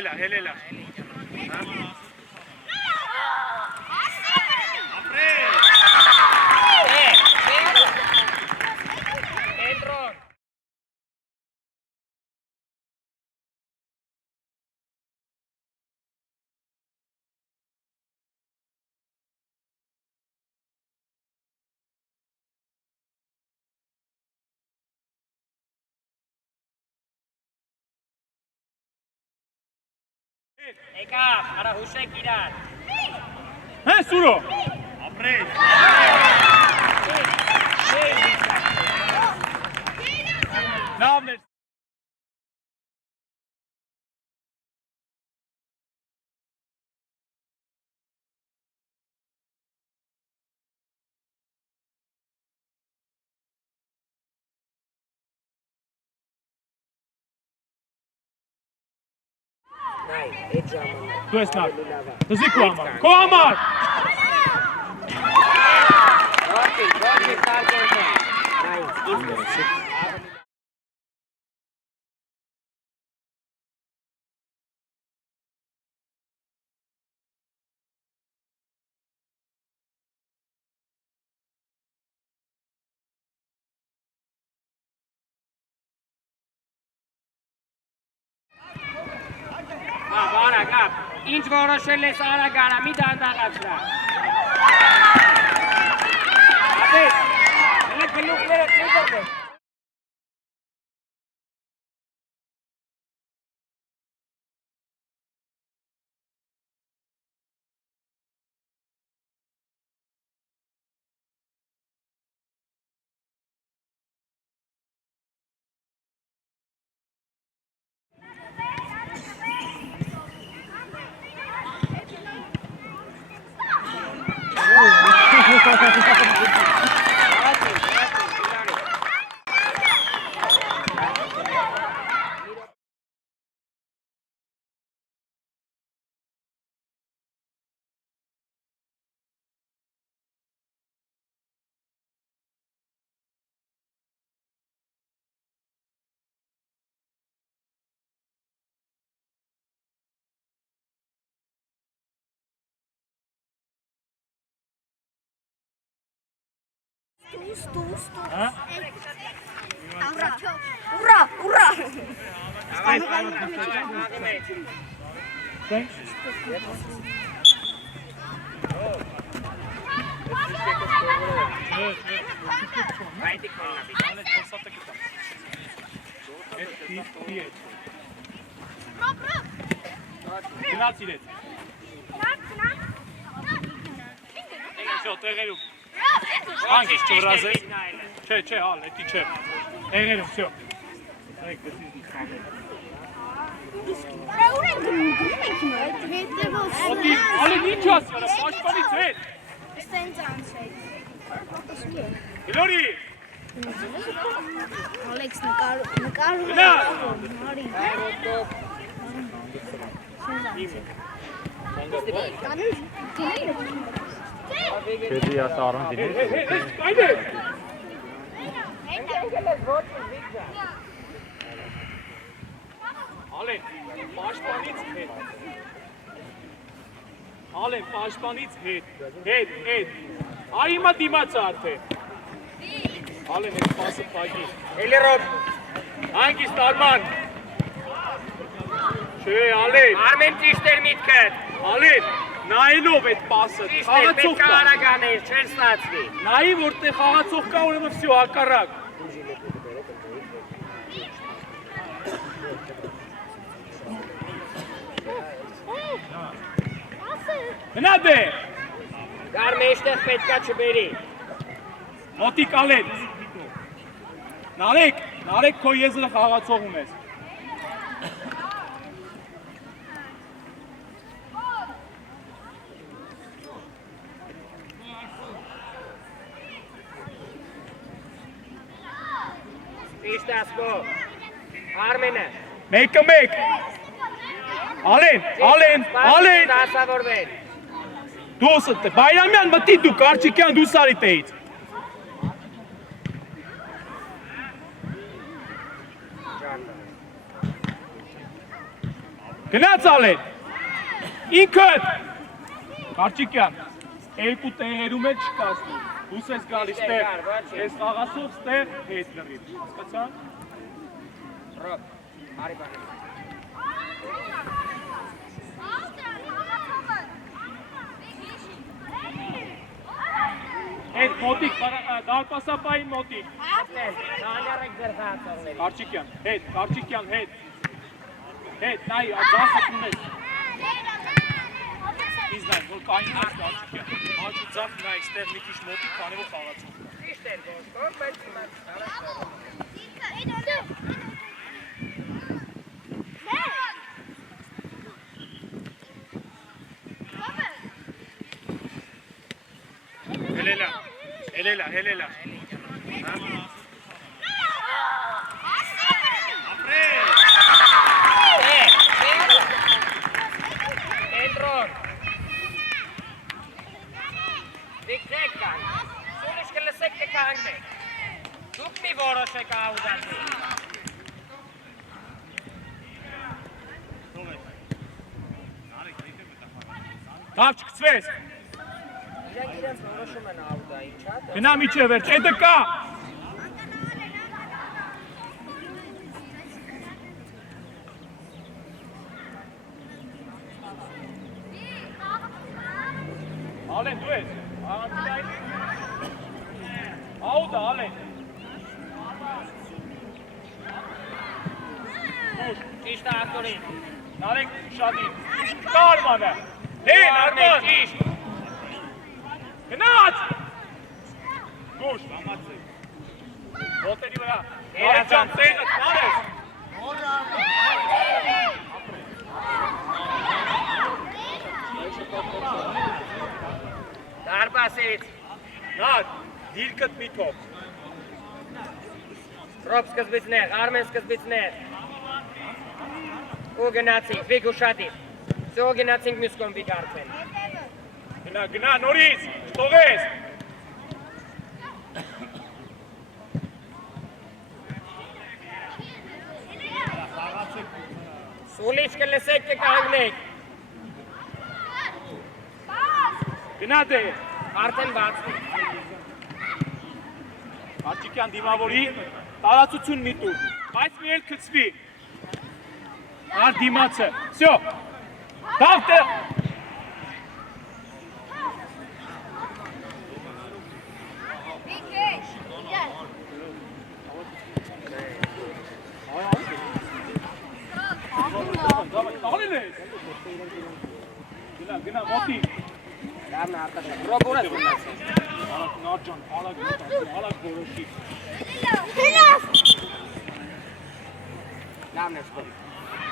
Հելելա։ Եկավ, արա հուշեք իրար։ Հե, Սուրո։ Ապրել։ Լավն էր։ Դու ես նար, դզի քո համար, քո համար! Բարագապ, ինչ որոշել ես արագարա, մի դանդաղացրա։ Ադես, հլը գլուխները կուդրն է։ Ура! Ура! Գնաց իրեց։ Շո, տեղերում։ Հանգիստ չորազես։ Չէ, հալ, էտի չէ։ Տեղերում, շո։ Ալին ինչ ասի, արա, պաշպանից հետ։ Գլորի։ Ալեքս նկարում է։ Քեզի ասա առան դինի։ Այդե։ Ալեն, պաշպանից հետ։ Ալեն, պաշպանից հետ։ Հետ։ Այ հիմա դիմաց արդեն։ Ալեն, ես պասը պագի։ Էլիրոտ, Հանգիստ Արման։ Չէ, Ալեն։ Արմեն ճիշտ էր միտքդ։ Ալեն, նայելով այդ պասը, Ճիշտ էր, խաղացող պետք է կա։ արագաներ, չեր ստացվի։ Նայի, որտեղ խաղացող կա, ուրեմն վсё, հակառակ։ Գնա դե։ Գար մեջտեղ պետքա չբերի։ Մոտիկ Ալեն։ Նարեկ քո եզրը խաղացողում ես։ Ճիշտ ասկո։ Արմենը։ Մեկը մեկ։ Ալեն։ Դասավորվել։ Դուսը, Բայրամյան մտի դու, Կարճիկյան դու սարի տեից։ Գնաց Ալեն։ Ինքդ։ Կարճիկյան։ Երկու տեղերում էլ չկաս դու։ Դուս ես գալիս տեղ, ես խաղացող ստեղ հետ լրիվ։ Հասկացան։ Ռոբ, արի բանը։ Հետ մոտիկ, դարպասապային մոտիկ։ Նանյարեք ձեր խաղացողների։ Կարճիկյան, հետ։ Հետ, նայ, ձախը կունես։ Իզնայ, որ կային ես Կարճիկյան։ Հաճու ձախ նայ, ստեղ մի քիչ մոտիկ, քանևով խաղացող։ Ճիշտ էր գործով, բայց հիմա Հելելա։ Entrón. Dikkat kal. Sonuç gelesek de kangne. Duk mi voroshe kaudan. Դավ չկցվես։ Իրանք իրենց որոշում են աուդա, ինչա՞։ Գնա միջև վերջ, էդը կա։ Ալեն, դու ես։ Աուդա, Ալեն։ Ճիշտ է Արտուրին։ Նարեկ շատին։ Կա Արմանը։ Հեն, Արման։ Ճիշտ։ Գնաց։ Գուշ, ամացի։ Ոտերի վրա։ Արեջան, տենը, կանես։ Դարպասից։ Նար, դիրկըտ մի թող։ Ռոբ սկզբիցներ, Արմեն սկզբիցներ։ Ու գնացինք, վիգ ու շատից։ Սո գնացինք մյուս կոմբի կարծեն։ Գնա, նորից, չթողես։ Սուլիչ կլսեք կկանգնեք։ Գնա դե։ Արդեն բացնի։ Կարճիկյան դիմավորի, տարածություն մի տուր, բայց մի էլ կծվի։ Ար դիմացը, սյո, դավ տեղ։ Ալին ես։ Գնա, մոտի։ Լավն արտաշակ, Ռոբ ուր ես գնացել։ Նարջան, ալակ որոշի։ Լավն ես կոմ։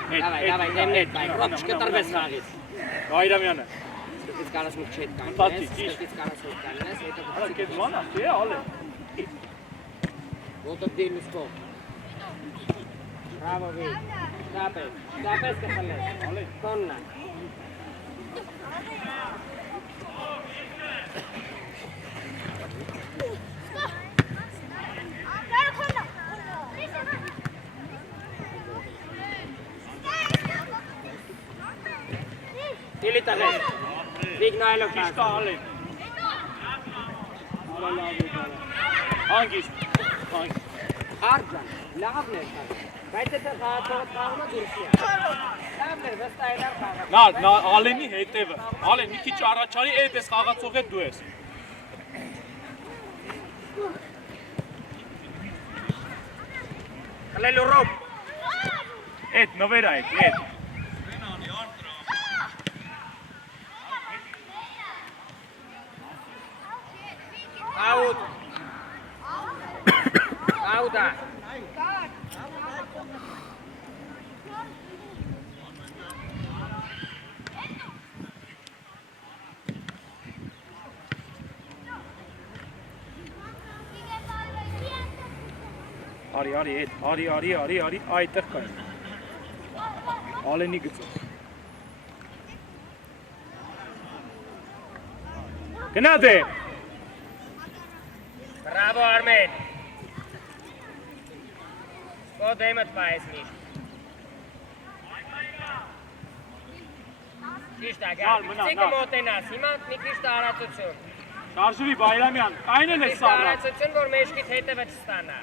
Դավայ, նեմնետ բայ, Ռոբ չկտրվես խաղից։ Բայրամյանը։ Սկզբից կարաս մուք չետ Տատի, կանես, ճիշտ։ սկզբից կարաս մուք կանես, հետո Արա կետ մանա, թե ալե։ ոտով դիրնուս կող։ Բրավո վի, դապես կխլես, կոննա։ Տիլի տղես, վիգ նայլով Ճիշտ կաս։ ալե։ Հանգիստ։ Արջան, լավն էր կաս, բայց էտը խաղացողը խաղումը դուրսի է։ Լավն էր, վստայելար խաղը։ Նա ալենի հետևը, ալեն մի քիչ առաջարի էդ ես խաղացող հետ դու ես։ Հլելու Ռոբ։ Էդ նվերա էդ, էդ։ Աուտ։ Աուտա։ Արի, էդ, արի, այդտեղ կա։ Ալենի գծով։ Գնա դե։ Բրավո Արմեն։ Քո դեմդ պայես միշտ։ Ճիշտ է, Նալ, մնա, գիտիկը նալ։ մոտենաս, հիմա մի քիչ տարածություն։ Շարժվի Բայրամյան, կայնեն է սառը։ Տարածություն, որ մեջքիդ հետևը չստանա։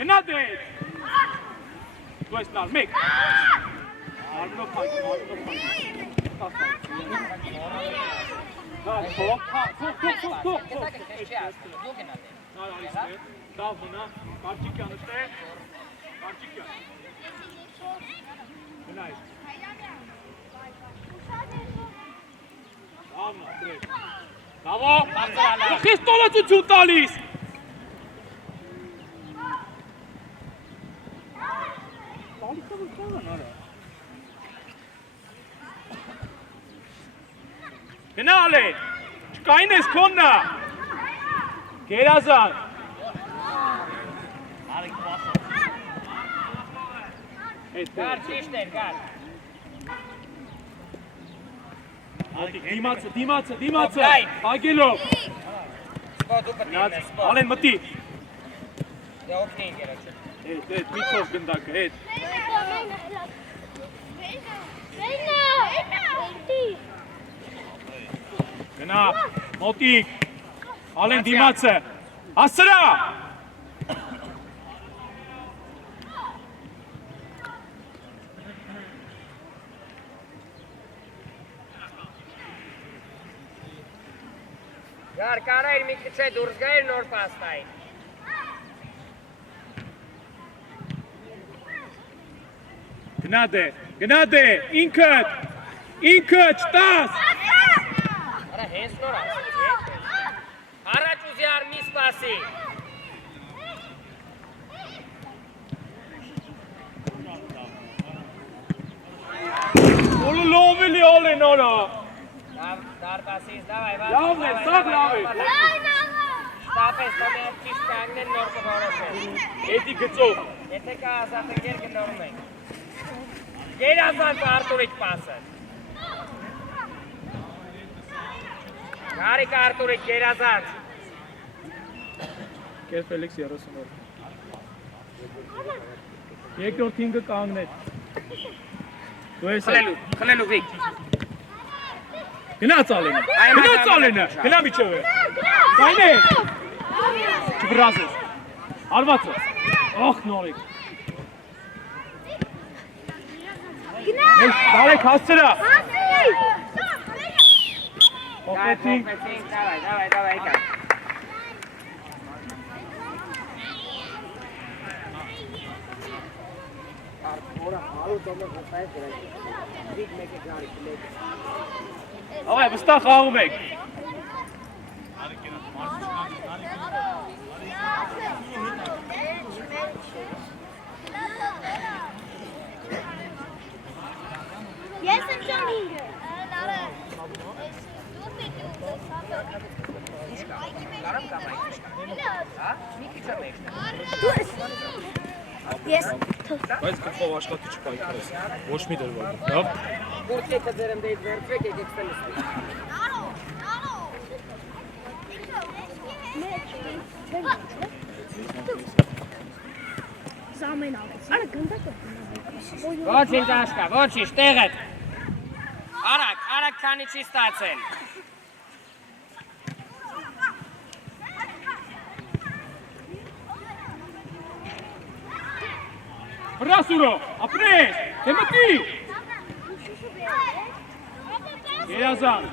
Գնա դե։ Դու ես նալ, մեկ։ Արմնով փակ, արմնով փակ։ Նալ, թող։ Նալ, արիստե, դավ մնա, Կարճիկյան ուստե, Կարճիկյան։ Գնա ես։ Դավնա, տրեկ։ Դավո, խիստ տոլացություն տալիս։ Գնա ալե, չկային ես քոննա, գերազան։ Գար, ճիշտ էր, գար։ Դիմացը, ագելով։ Սպո դու պտին ես, սպո։ Ալեն մտի։ Դե օգնի ինգերոչը։ Հետ, միթով գնդակը, հետ։ Գնա, մոտիկ, ալեն դիմացը, հասրա։ Գար, կարա իր մի քիչ է դուրս գա իր նոր պաստային։ Գնա դե, ինքըտ, չտաս։ Արա հենց նոր ասեցի, առաջ ուզի ար մի սպասի։ Ոլը լովելի ալեն արա։ Դարպասից, դավայ, վար։ Լավն է, սաղ լավ է։ Շտապես, տամի այդ ճիշտ կանգնեն նոր կվորոշեն։ Էդի գծով։ Եթե կա ազատ ընկեր գնորում ենք։ Գերազան Արտուրիկ պասը։ Գարիկ Արտուրիկ գերազան։ Կեր Ֆելիքս 30 օր։ Երկրորդ ինգը կանգնեց։ Դու ես Խլելու վիկ։ Գնաց ալենը, գնա միջով է։ Կայն է։ Չբրազես, արվածը, ախ նորիկ։ Դարեք հասցրա։ Հոպետինք։ Դավայ, կա։ Աղայ, վստահ խաղում եք։ Ես եմ ճանինգը։ Ես Բայց կխով աշխատի չպայքարես, ոչ մի դրվագ, լավ։ Կուրտկեքը ձերեմ դեիտ վերցվեք եք եք ստելստի։ Զամեն ավեց, արա գնդակը։ Ոչինչ աշկա, ոչինչ, տեղդ։ Արակ, քանի չի ստացել։ Վրասուրո, ապրես, դե մտի։ Գերազան,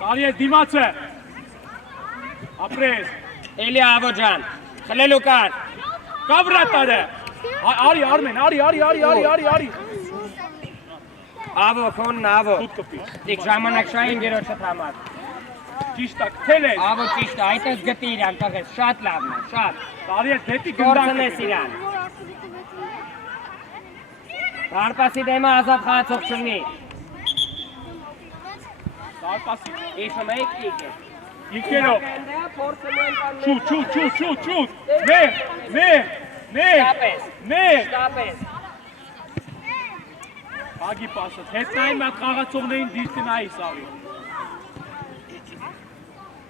տարի է դիմացը, ապրես, Էլի ավո ջան, խլելու կար։ կա վրատարը, արի արմեն, արի, Ավո, քոնն ավո։ դուտ կպի, Դիք ժամանակշային գերոչը թամար։ ճիշտակ, թել ես, Ավո ճիշտ է, այդպես գտի իրան տղես, շատ լավն է, շատ։ տարի է դետի Գործն գնդակը, ես իրան։ Դարպասի դեմը ազատ խաղացող չլնի։ դարպասի, Իշում էիք տիքը։ ինքերով, շուտ, մեր, Շտապես։ ագի պասըց, հետնային մատ խաղացողներին դիրտնայի սավի,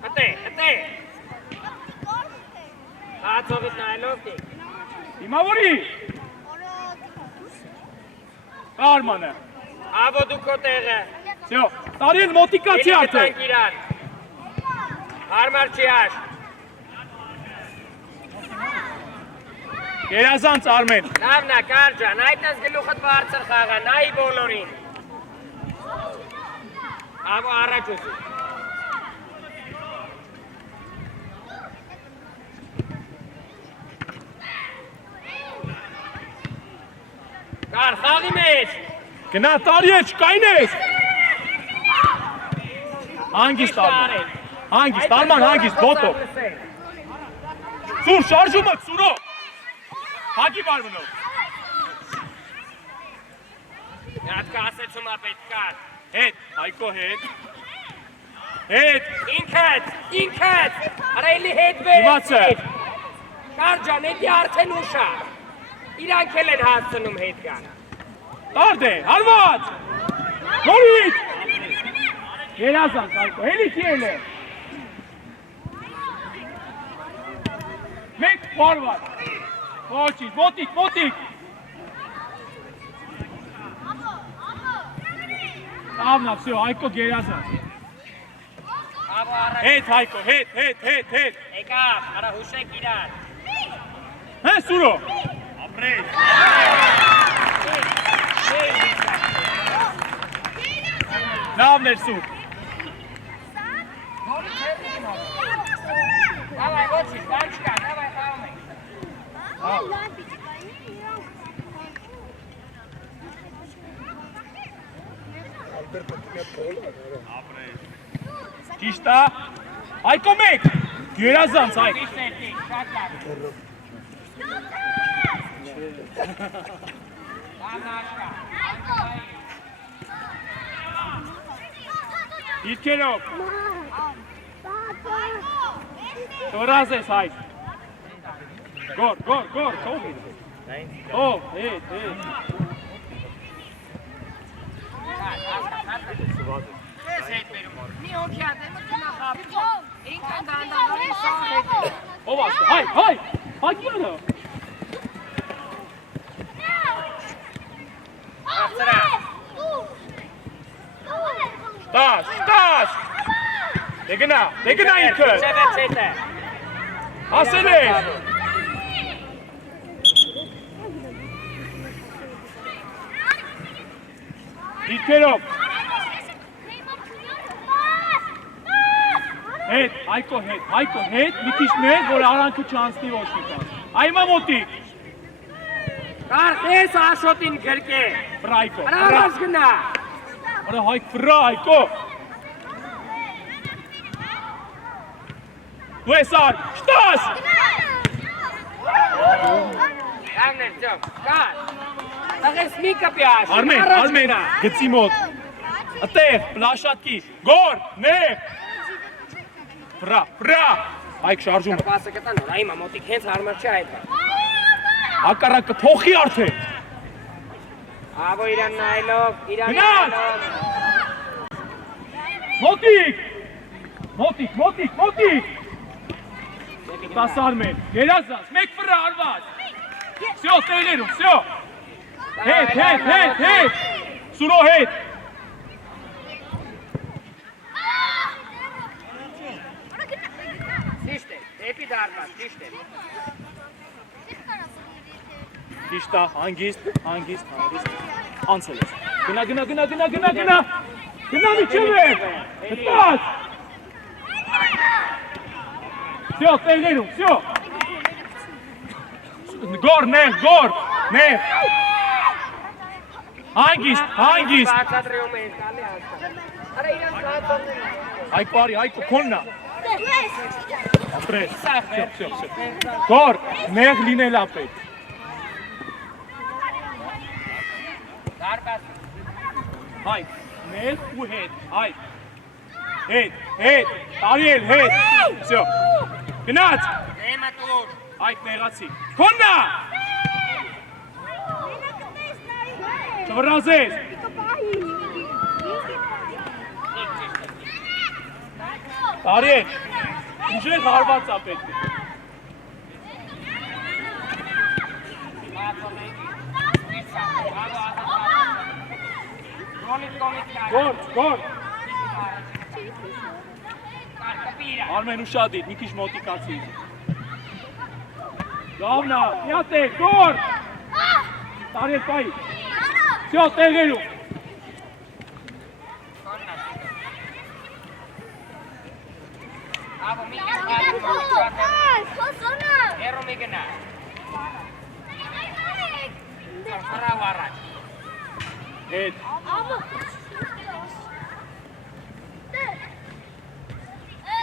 Հտե։ Խաղացողից նայելով տիք։ հիմավորի, Արմանը, Ավո դու քո տեղը։ Всё, Տարիել մոտիկացի արդեն։ Իրան։ Հարմար չի աշ։ Գերազանց Արմեն։ Լավն է, Կարջան, այդպես գլուխդ բարձր խաղա, նայի բոլորին։ Ավո առաջ ուզի։ Կար, խաղի մեջ։ Գնա Տարիել, չկայնես։ Հանգիստ Արման։ Հանգիստ Արման, հանգիստ Բոտո։ Սուր շարժումը, Սուրո։ Հագի բարմնով։ Այդ կասեցում է պետք կար։ Հետ, Հայկո հետ։ Հետ։ Ինքդ, արայլի հետ բեր։ Իմացը։ Կարջան, էդի արդեն ուշա։ Իրանք էլ են հասցնում հետ կան։ Տարդ է, հարված։ Նորից։ Գերազանց Հայկո, հելիքի էլ է։ Մեկ վարված։ Ոչինչ, մոտիկ։ Լավն է, всё, Հայկո գերազանց։ Ավո առաջ։ Հետ Հայկո, հետ։ Եկավ, արա հուշեք իրան։ Հե Սուրո։ Ապրես։ Լավն էր Սուր։ Давай, ոչի, բան չկա, давай, խաղում ենք։ Ճիշտ է։ Հայկո մեկ։ Գերազանց Հայկ։ Ճիշտ է, շատ լավ։ Լավն աշկա։ Իջքերով։ Շորազ ես Հայկ։ Գոր, թողի։ Ով, հետ։ Ես հետ բերում։ Մի հոգի ադեմը կնա խապի։ Ինքան դանդանալի սաղ հետ։ Ով ասկա, Հայկյանը։ Աղցրա։ Շտաս։ Դե գնա ինքը։ Չևեց հետ է։ Ասել ես։ Իջքերով։ Հետ, Հայկո հետ, մի քիչ մեծ, որ արանքը չանցնի ոչ մի բան։ Այմա մոտիկ։ Կարխ ես աշոտին գրկե։ Վրա Հայկո։ Հրավազ գնա։ Վրա Հայկո։ Դու ես ար, շտաս։ Լավն էր, ձով, կար։ Տղես մի կպի աշ։ Արմեն, գծի մոտ։ Ատեղ, պլաշատկի, գոր, նեղ։ Վրա։ Հայկ շարժումը։ Պասը կտան, այմա մոտիկ հենց հարմար չի այդ։ Հակառակը փոխի արդեն։ Ավո իրան նայլով, Գնաց։ Մոտիկ։ Տաս Արմեն, գերազանց, մեկ վրա արված։ Всё, տեղերում, всё։ Հետ։ Սուրո հետ։ Ճիշտ է, դեպի դարված, ճիշտ է։ Ճիշտ է, հանգիստ։ Անցել ես։ Գնա։ Գնա միջև է։ Գտած։ Всё, տեղերում, всё։ Գոր, նեղ։ Հանգիստ։ Բացատրում է, կալի հասկա։ Արա իրան կհատողն է։ Հայկո, քոննա։ Ապրես, всё։ Գոր, նեղ լինել ապետ։ Դարբաս։ Հայկ, նեղ ու հետ, Հայկ։ Հետ, Տարիել, հետ։ Всё։ Գնաց։ Դեմը տուր։ Հայկ նեղացի։ Քոննա։ Չվրազես։ Տարիել, ուժեղ հարված ապետ։ Գոլից կար։ Գոր։ Կար կպիրա։ Արմեն ուշադիր, մի քիչ մոտիկացի։ Լավն է, միատե, գոր։ Տարել պայի։ Всё, տեղերում։ Աբո մի քիչ Խոսոնը։ Երո մի գնա։ Հրավ առաջ։ Հետ։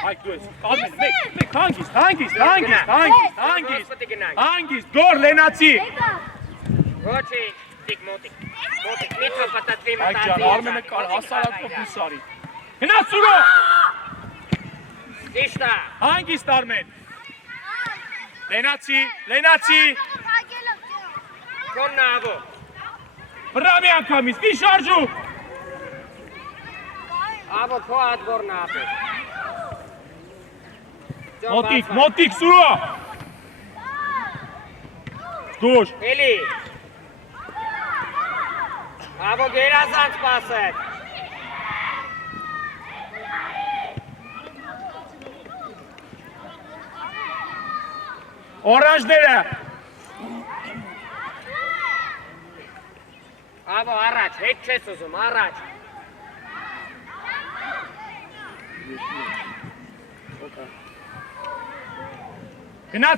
Այ դու ես, Արմեն, մեկ, հանգիստ, գոր, լենացի։ Ոչինչ, մոտիկ, մի թոպատատվի Այ ջան, Արմենը կար հասարակով հուսարի։ Հնաց սուրո։ Ճիշտ է։ Հանգիստ Արմեն։ Լենացի։ Կոննա աբո։ Վրա մի անգամից, մի շարժու։ Աբո քո ադգորնա ապե։ Մոտիկ սուրո։ Դուշ։ Էլի։ Աբո գերազանց պասեր։ Օրանջները։ Աբո առաջ, հետ չես ուզում, առաջ։ Գնաց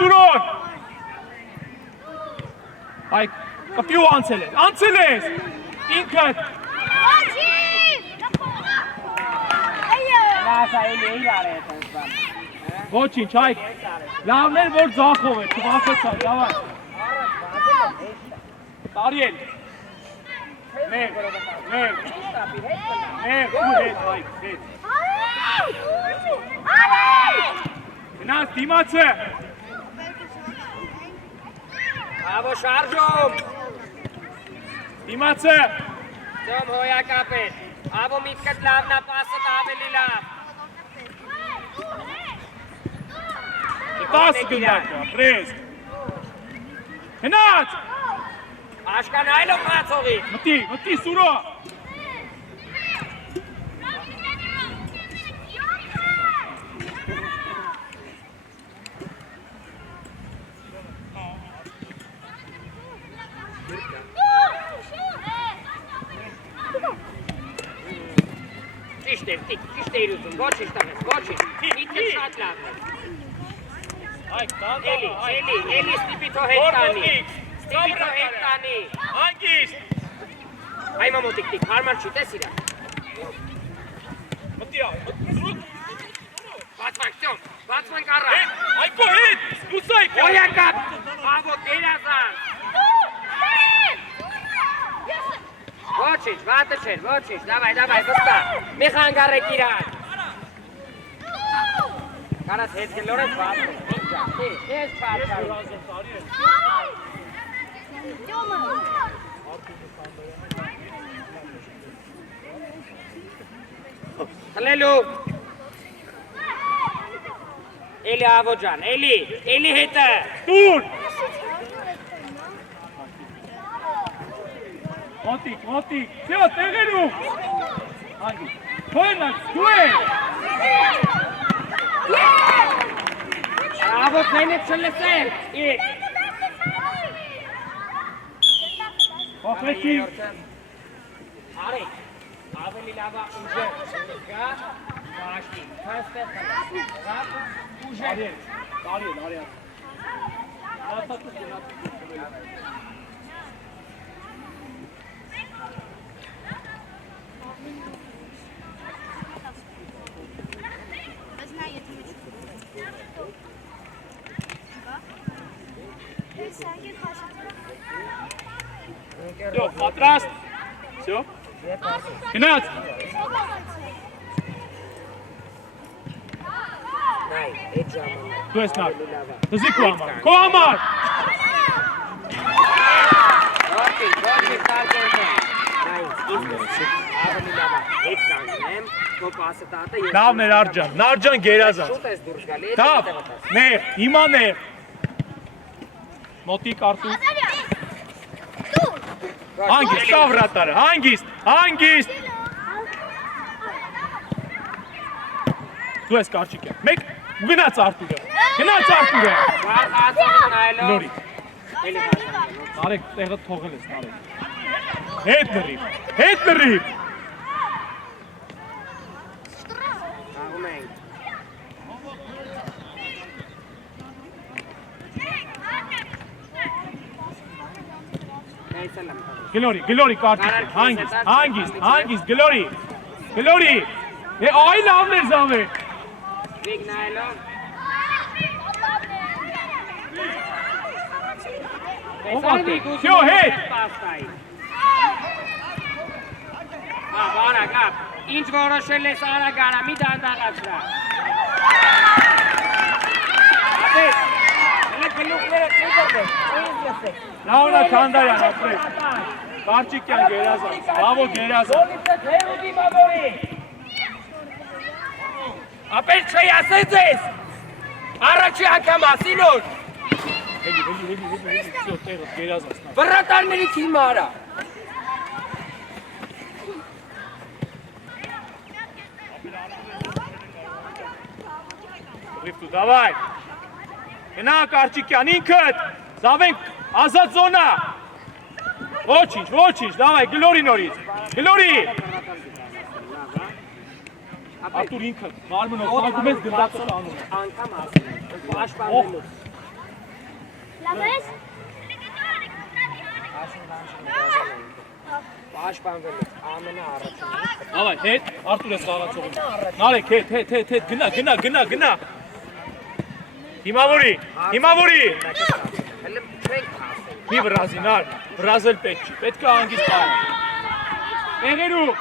սուրոն։ Այ կպիու անցել ես, ինքդ։ Լասա էլի իրար է տենց բան։ Ոչինչ, այ լավն էր, որ ձախով է, չվախեցա, դավայ։ Տարիել։ Մեր, հետ։ Գնաց դիմացը։ Աբո շարժում։ Դիմացը։ Ձոմ հոյակապետ։ Աբո միտքդ լավնա պասըտ ավելի լավ։ 10 գնդակը, պրես։ Հնաց։ Աշկան այլով հացողի։ Մտի սուրո։ Ճիշտ էր ուզում, ոչինչ տղես, ոչինչ, միտքդ շատ լավն է։ Էլի, ստիպի թո հետ տանի, Հանգիստ։ Այմա մոտիկ, հարմար չի, տես իրա։ Բացմանք առավ։ Այկո հետ, սպուսայք։ Հոյակապ, աբո գերազան։ Ոչինչ, վատը չեր, ոչինչ, դավայ, վստա, մի խանգարեք իրան։ Կարաս հետ գլորես վատը, ես չարչարում։ Հլելու։ Էլի ավո ջան, էլի հետը։ Տուր։ Մոտիկ, всё, տեղերում։ Հանգիստ։ Քոյնակ, դու ես։ Ավո քայնից չլսել։ Հոխեցի։ Արի, ավելի լավա ուժը, գա, բաշտի, հաստեղ խլասի, գա, ուժը։ Տարիել։ Всё, պատրաստ։ Всё։ Գնաց։ Նայ, այդ ժամանակ։ Դու ես նար։ Դզի քո համար։ Ոչինչ տարկենտեմ։ Նայ, ավելի լավա, հետ կանգնեմ, քո պասը տատը ես։ Լավն էր Նարջան գերազանց։ Շուտ ես դուրս գալի, Թափ, նեղ, հիմա նեղ։ Մոտիկ Արտուր։ Հանգիստ, կա վրատարը, հանգիստ։ Դու ես Կարճիկյան, մեկ գնաց Արտուրը, Գլորի, Նարեկ տեղը թողել ես, Նարեկ, հետ նրիվ, Գլորի Կարճիկյան, հանգիստ, Գլորի, այ լավն էր զավեր, Big nylon. Всё, հետ! Բարակ, ինչ որոշել ես արագարա, մի դանդաղացրա։ Ապետ, գլուխները կուտրվեք, ինձ լսեք։ Լավնա Քանդարյան, ապրեք, Կարճիկյան գերազանց, բավո գերազանց։ Ոնիցը թերու դիմավորի։ Ապետ չի ասեց ես, առաջի ակամ ասինոր։ Հելի, всё, տեղը գերազանց։ Վռատարների թիմը արա։ Լիֆտու, դավայ։ Գնա Կարճիկյան, ինքդ, զավենք, ազատ զոնա։ Ոչինչ, դավայ, Գլորի նորից, Գլորի։ Արտուր ինքը, մարմնով, սաղում ես գնդակը տանում։ Անգամ ասին, պաշպանվելուց։ Լավ ես։ Պաշպանվելուց, ամենը առաջին։ Դավայ, հետ, Արտուր ես խաղացողում։ Նարեկ, հետ, գնա։ Հիմավորի։ Հելը չենք ասել։ Մի վրազինար, վրազել պետք չի, պետք է անգիստ պահել։ Տեղերու։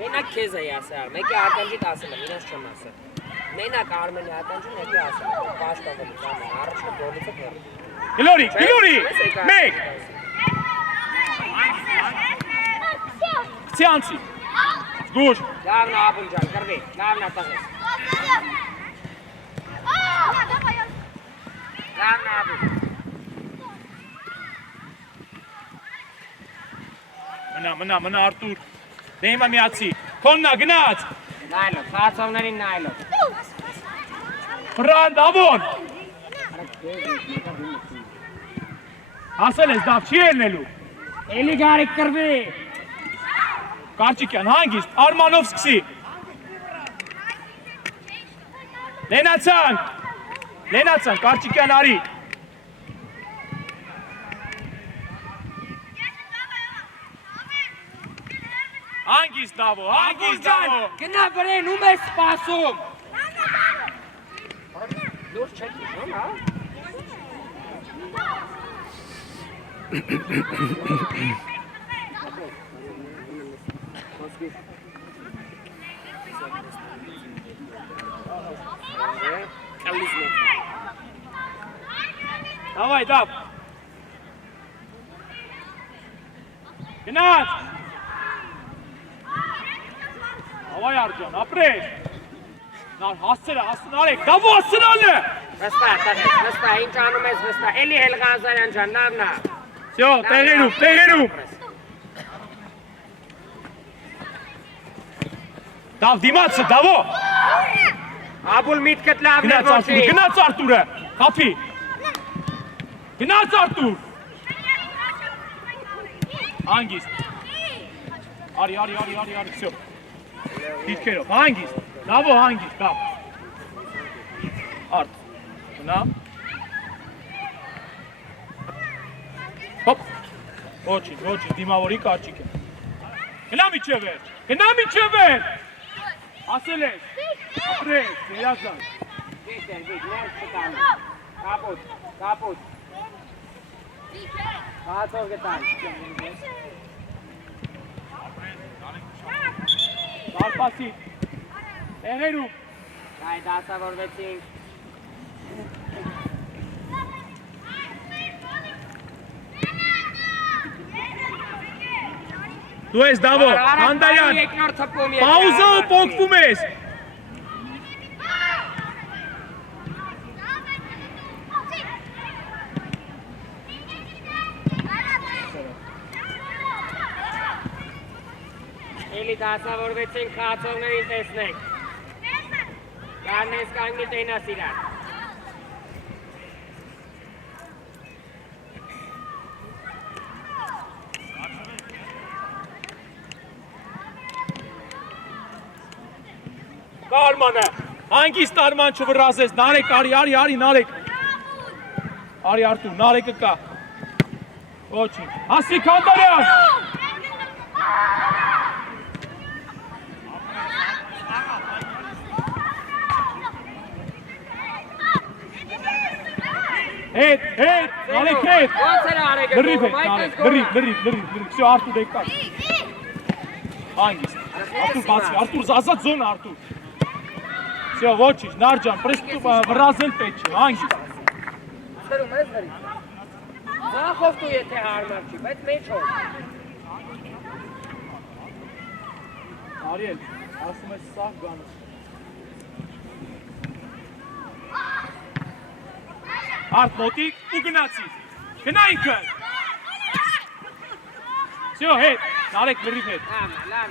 Մենակ քեզ էի ասել, մեկի ականջիդ ասել եմ, իրենց չեմ ասել։ Մենակ Արմենի ականջին մեկի ասել եմ, պաշտպանվելուց ամեն, առաջինը գոլիցը հեռու։ Գլորի, մեկ։ Քցյանցի, զգուր։ Լավնա ապուն ջան, կրվի, լավնա տղես։ Լավնա ապուն։ Մնա Արտուր, դե հիմա միացի, քոննա գնաց։ Նայլոտ, խաղացողներին նայլոտ։ Վրան, դավոն։ Ասել ես դավ չի ելնելու։ Էլի գարիկ կրվի։ Կարճիկյան, հանգիստ, Արմանով սկսի։ Լենացան, Կարճիկյան արի։ Հանգիստ դավո։ Գնա վրեն, ում ես սպասում։ Լուր չեք իժում, հա։ Davay, dab. Գնաց։ Davay Arjan, ապրես։ Հասցրա, հասցնարեք, դավո հասցնալը։ Վստահ, ինչ անում ես վստահ, էլի Հելղազարյան ջան, լավնա։ Всё, տեղերում։ Դավ դիմացը, դավո։ Աբուլ միտքդ լավն է ոչի։ Գնաց Արտուրը, խափի։ Գնաց Արտուր։ Հանգիստ։ Արի, всё։ Դիրքերով, հանգիստ։ Դավո հանգիստ, դավ։ Արդ, գնա։ Հոպ, ոչինչ, դիմավորի Կարճիկ է։ Գնա միջև, ասել ես, ապրես, երազան։ Վիտ, ներս չտան, կապոտ։ Խաղացող գտան։ Բարպասի, տեղերում։ Այ դասավորվեցինք։ Դու ես դավո, Հանդարյան, պաուզա ու պոկվում ես։ էլի դասավորվեցին խաղացողներին տեսնենք։ Կանես կանգնի տենաս իրար։ Կարմանը, հանգիստ արման չվրազես, նարեք, արի, նարեք։ Արի Արտուր, նարեկը կա։ Ոչինչ, հասի Քանդարյան։ Հետ, նարեք հետ։ Ոնց էր արեք Լրիվ հետ, նարեք, լրիվ, վсё, Արտուր եկա։ Հանգիստ, Արտուր բացի, Արտուր զազատ զոն Արտուր։ Всё, ոչինչ, Նարջան, պրեստու վրազել պետք չի, հանգիստ։ Սրում ես գրի։ Ձախով դու եթե հարմար չի, բայց մեջ հով։ Արիել, ասում ես սաղ գանս։ Արդ մոտիկ ու գնացիր, գնա ինքը։ Всё, հետ, նարեք լրիվ հետ,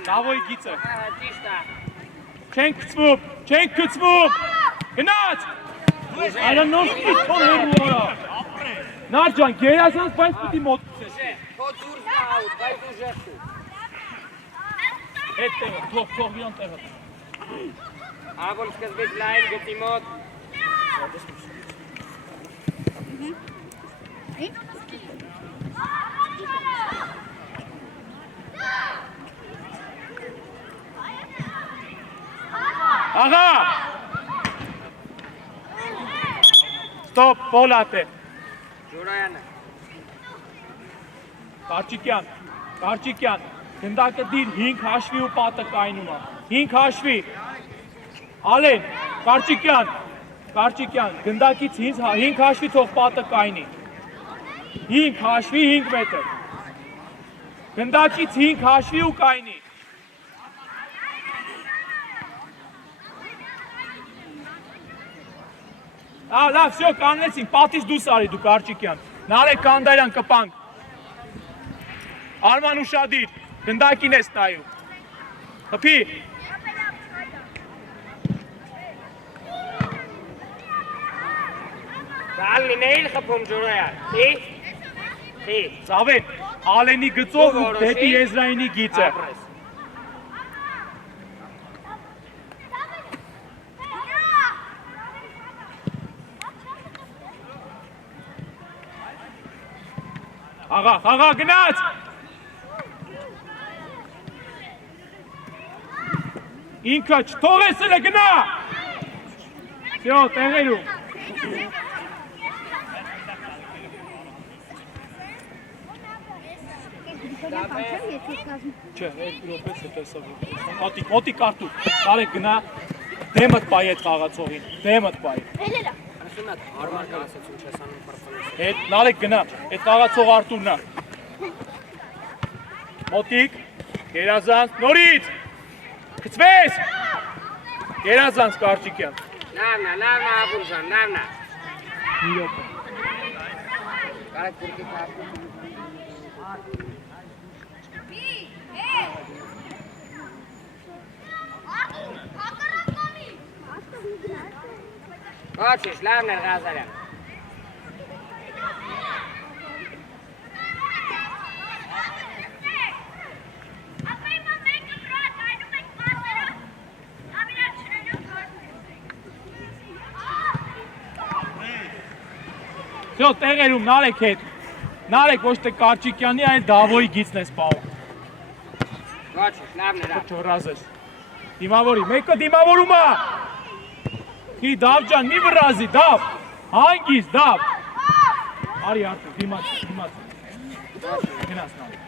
դավոյի գիծը։ Ճիշտ է։ Չենք կծվում, գնաց։ Այլա նոր կիթոն հերու արա։ Նարջան, գերազանց բայց պիտի մոտ կծես։ Քո դուրս գա աուտ, բայց դու ժեշտու։ Հետ տեղը, թող իրան տեղը։ Ագոլ սկզբից լայն գծի մոտ։ Աղա։ Ստոպ, պոլատ է։ Ժուրայանը։ Կարճիկյան, գնդակը դիր 5 հաշվի ու պատը կայնում է, 5 հաշվի, Ալեն, Կարճիկյան, գնդակից 5 հաշվի թող պատը կայնի, 5 հաշվի 5 մետր, գնդակից 5 հաշվի ու կայնի, լավ, всё, կաննեցինք, պատից դուս արի դու Կարճիկյան, նարեք Կանդարյան կպանք, Արման ուշադիր, գնդակին ես նայում, հպի, Դալին էիլ խպում ջուրոյան, խի, Ծավեն, Ալենի գծով ու դեպի Եզրայինի գիծը, Աղա, գնաց, ինքը չթողես էլ է գնա, всё, տեղերում, չէ, րոպես է տեսավ, մոտիկ Արտուր, տարեք գնա, դեմըտ պայի էտ խաղացողին, դեմըտ պայի, ասում եք, հարմար կասեցում չես անում պրպնես։ Հետ նարեք գնա, էտ խաղացող Արտուրն է, մոտիկ, գերազանց, նորից, կծվես, գերազանց Կարճիկյան, Լավնա, աբուլժան, լավնա։ մի րոպե, Կարեք պուրկի կարկում։ Ոչիշ, լավն էր Ղազարյան։ Всё, տեղերում, նարեք հետ, նարեք ոչ թե Կարճիկյանի, այլ Դավոյի գիծն ես պահում, Ոչիշ, լավն էր։ չորազես, դիմավորի, մեկը դիմավորում է, Հի Դավ ջան, մի վրազի, Դավ, հանգիստ, Դավ, արի Արտուր, դիմաց, գնաց նարեք,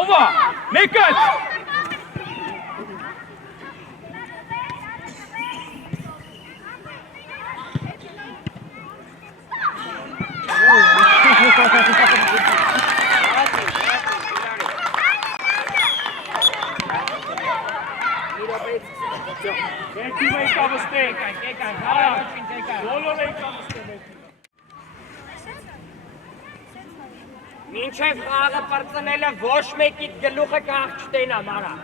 ով է, մեկը, Երկիմը եկա վստենք, Բոլորը եկա վստենք։ Մինչև խաղը պրծնելը ոչ մեկիդ գլուխը կաղ չտենա, մարա։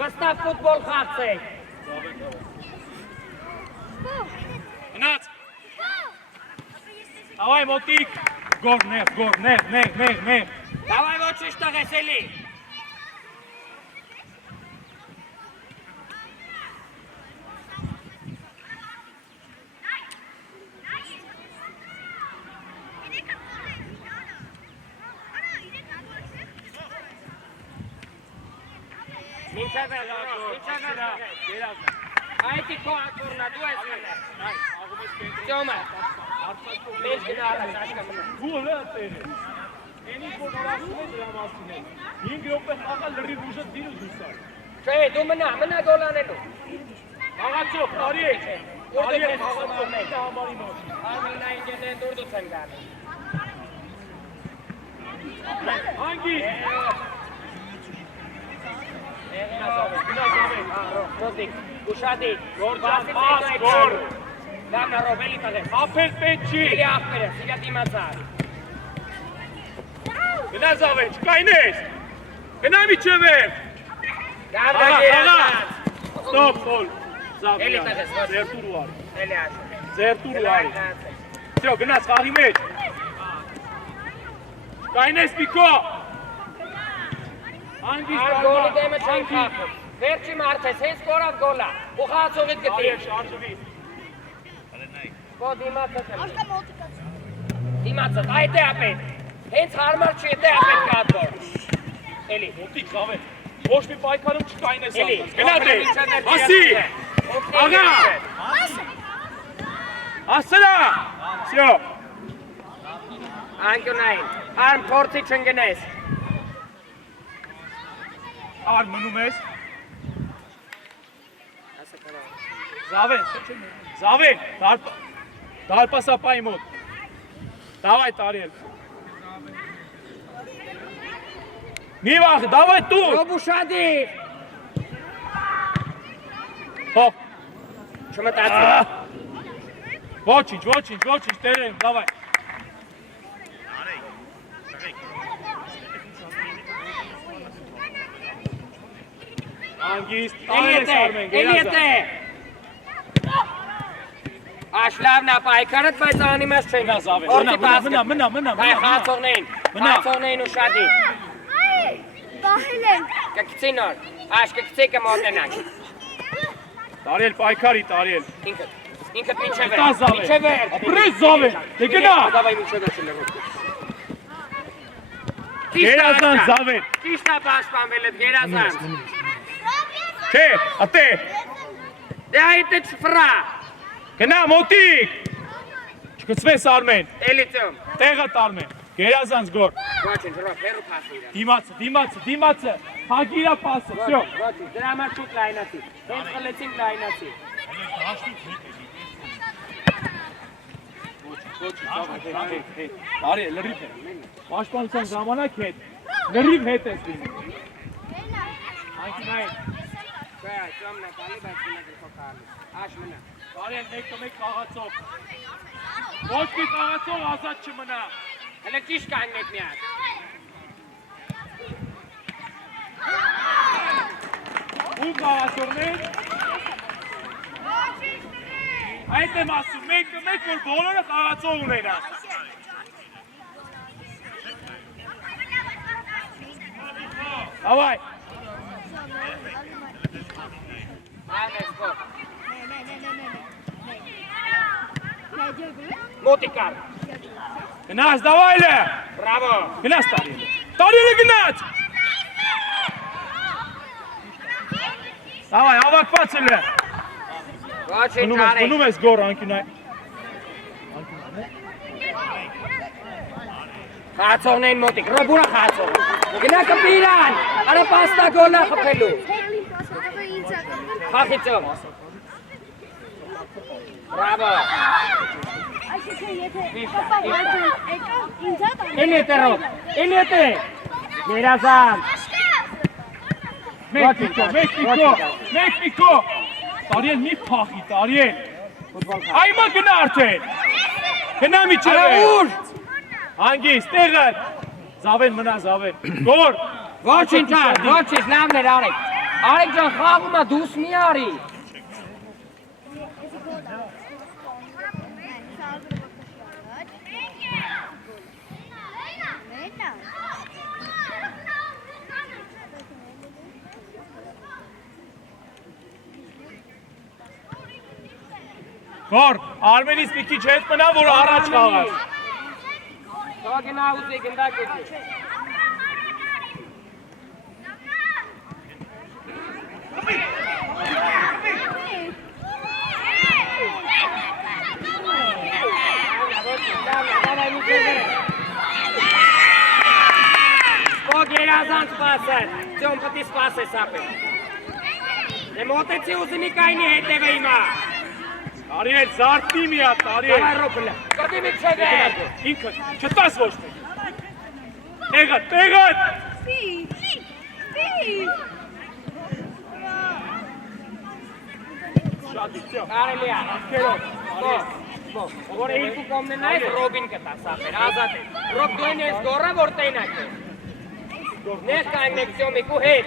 Վստահ ֆուտբոլ խաղցեք։ Գնաց։ Давай, մոտիկ։ Գոր, նեղ, նեղ։ Давай ոչինչ տղես էլի։ Մինչև է, Այդի քո ակորնա, դու ես մենը։ Ճոմը, մեջ գնա առաջ աշկա մնա։ Գոլը տերը։ Ենի կորնորասում է դրա մասին է։ 5 րոպե խաղա լրիվ ուժը դիրու դուսար։ Չէ, դու մնա գոլ անելու։ Աղացող, տարի է։ Տարի է աղացող, մեկը համարի մոտ։ Արմենային գետեն դուր դուց են գանը։ Հանգի։ Ռոդիկ, ուշադիկ, Գորջան, պաս, գոր։ Լավնա ռոբելի տղես։ Ապել պետ չի։ Էլի աղբերը, սիգա դիմացար։ Գնա զավեջ, կայնես։ Գնա միջև է։ Գավդա գերազած։ Ստոպ, խոլ։ Էլի տղես, ոչ։ Ձերտուր ու արի։ Էլի աշուր։ Ձերտուր ու արի։ Всё, գնաց խաղի մեջ։ Կայնես Միկո։ Հանգիստ Գոլի դեմը չեն խաղում։ Վերջի մարդես, հենց կորավ գոլա։ Ու խաղացողիդ գտի։ Արի շարժվի։ Կո դիմացը կլի։ Աշկա մոտիկա։ Դիմացը, այդ է ապետ։ Հենց հարմար չի, այդ է ապետ կատվոր։ Էլի։ Մոտիկ զավեջ։ Ոչ մի պայքարում չկայնես Էլի։ անդաս։ Գնա դե։ Ասի։ Աղա։ Ասրա։ Всё։ Անկյունային, արմ փորձի չընգնես։ Ար մնում ես։ Զավեն, դարպասապայի մոտ։ Դավայ տարել։ Մի վաղ, դավայ տուր։ Ռոբուշադի։ Հոպ։ Չմտացի։ Ոչինչ, տերեմ, դավայ։ Անգիստ, Էլի է։ Աշլավնա պայքարդ, բայց անիմաս չեն Զավեն, մնա։ Հայ խացողնեին ուշադի։ Բահել են։ Կկցի նոր, աշ կկցի կմոտենակ։ Տարել պայքարի, տարել։ Ինքդ մինչև է։ Տա Զավեն, ապրես Զավեն, դե գնա։ Դավայ մինչև է չլեղոտ։ Գերազան Զավեն։ Ճիշտ է պաշտպանվել էդ գերազան։ Չէ, ատե, Դե այդ է չվրա։ գնա մոտիկ։ Չկծվես Արմեն, Էլի ծում։ տեղը տարմեն, գերազանց գոր։ Ոչինչ, ռոք, հերու պասը իրան։ Դիմացը, հագիրա պասը, всё։ Ոչինչ, դրա համար շուտ լայնացի։ Հենց խլեցինք լայնացի։ Տարի, լրիվ է, պաշտպանության ժամանակ հետ, լրիվ հետ ես լինի։ Անկյունային, Չէ, ճոմն է տալի, բայց գնա գրքով կարլի։ Աշ մնա։ տարի են մեկ կաղացով։ Ոչ մի կաղացով ազատ չմնա։ Հələ ճիշտ կան մեկ մի հատ։ Ու կաղացողներ։ Այդ եմ ասում, մեկ, որ բոլորը կաղացող ունենան։ Davay. Motikar. Gnas, давай le. Bravo. Gnas Tariyel. Tariyel Gnas. Davay, avakված ele. Ոչինչ արի։ Գնում ես գոր անկյունայ։ Խացողնեն մոտիկ, ռոբուրա խացող։ Գնա կպիրան, արա պաստա գոլա խփելու։ Խախիցով։ Բրավո։ Էլի է տերով, էլի է տե։ Երազան։ Մեկ Միկո։ Տարիել մի փախի, Տարիել։ Այմա գնա արդեն։ Գնա միջև է։ Հանգիստ, տեղը։ Զավեն մնա, Զավեն։ Գոր։ Ոչինչ, ոչինչ, լավն էր Արեգ։ Արեգ ջան, խաղում է, դուս մի արի։ Գոր, Արմենից մի քիչ հետ մնա, որ առաջ խաղաս։ Թող գնա ուզի գնդակ էջի։ Թող երազան սպասել, ձյոն պտի սպասես ապել։ Դե մոտեցի ուզի մի կայնի հետևը հիմա։ Արիել, զարդի մի հատ, Արիել։ Davai Ropele, կդի մի չեգեր։ Ինքը, չտաս ոչ թե։ Տեղը, տեղը։ Շատ իցյո։ Կարելի է։ Կերով, Որ երկու կողմն նայես Ռոբին կտաս ապեր, ազատ է։ Ռոբ դույն ես գոռա, որ տենակ է։ Ներս կային մեքսյոմիկու հետ։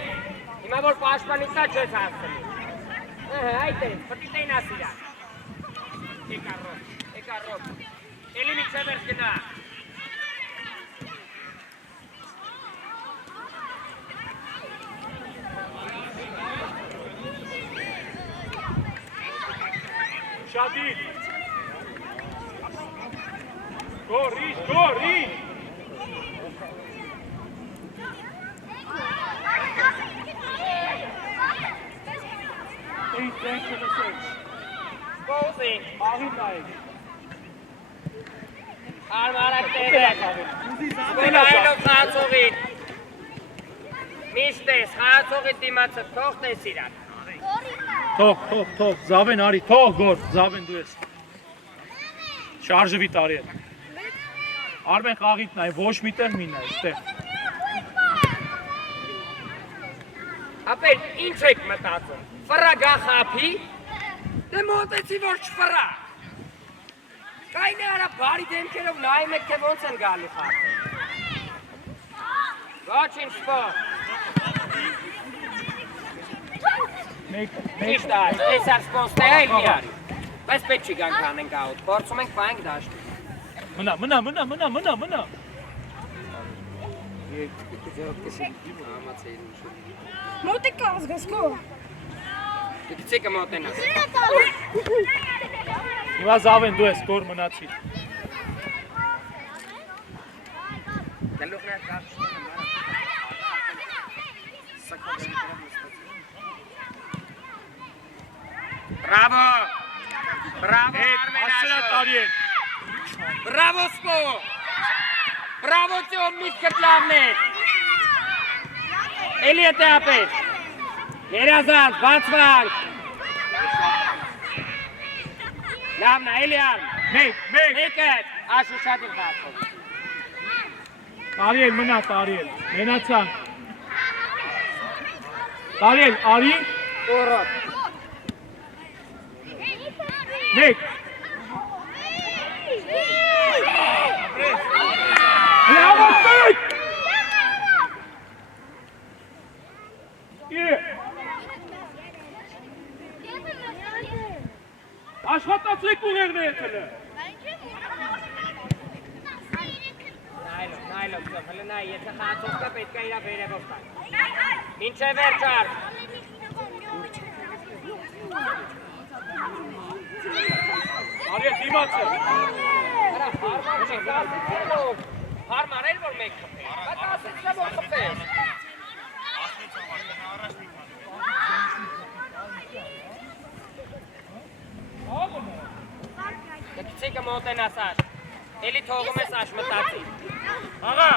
Հիմա որ պաշտպանից տա չես հասցնի։ Այդ է, պտի տենաս իրան։ Եկա Ռոբ։ Էլի մի չևերս գնա։ Շադիր։ Գորի, գորի։ Էի տենքը լսեց։ Կոզի, Աղին նայեք։ արմարակ տևեք։ Գնայելով խացողին։ Միշտ ես, խացողի դիմացը թող տես իրան։ Թող, Զավեն արի, թող գոր, Զավեն դու ես։ Շարժվի Արիել։ Արմեն խաղիտ նայ, ոչ մի տեղ մի նայ, ստեղ։ Ապեր, ինչ եք մտածում, վրա գա խապի, դե մոտեցի որ չվրա։ Կայնի արա բարի դեմքերով նայում եք, թե ոնց են գալու խապը։ Ոչինչ սպոր։ Միշտ այ, տեսար սպոնստե այլ մի արի։ Բայց պետք չի գանք անենք աուտ, փորձում ենք պայենք դաշտ։ Մնա։ Մոտիկա ազգասկո։ Դիցիկը մոտենաս։ Հիմա Զավեն դու ես, գոր մնացի։ Գլուխն է կապ։ Բրավո։ Բրավո Ասելա Արիել։ Բրավո սպո։ Բրավո ծյոն միտքդ լավն է։ Էլի է տեապեր։ Երազանց, բացվանք։ Լավն է, էլի արմ։ Մեկ։ Մեկդ, աշու շատ իր բացով։ Արիել մնա, Արիել, մենացան։ Արիել, արի։ Օրոտ։ Մեկ։ Լավոտ։ Աշխատացեք ուղեղն է ետելը։ Նայլոք ծով, հլը նայ, եթե խացով կա պետք է իրա վերևով տան։ Ինչ է վերջար։ Արիել դիմաց է։ Հրա հարմար չի, կասիցելով, հարմար էլ որ մեկ խպեր, բատ ասիցը որ խպեր։ Դքցիկը մոտենաս աշ, էլի թողում ես աշ մտացի։ Աղա։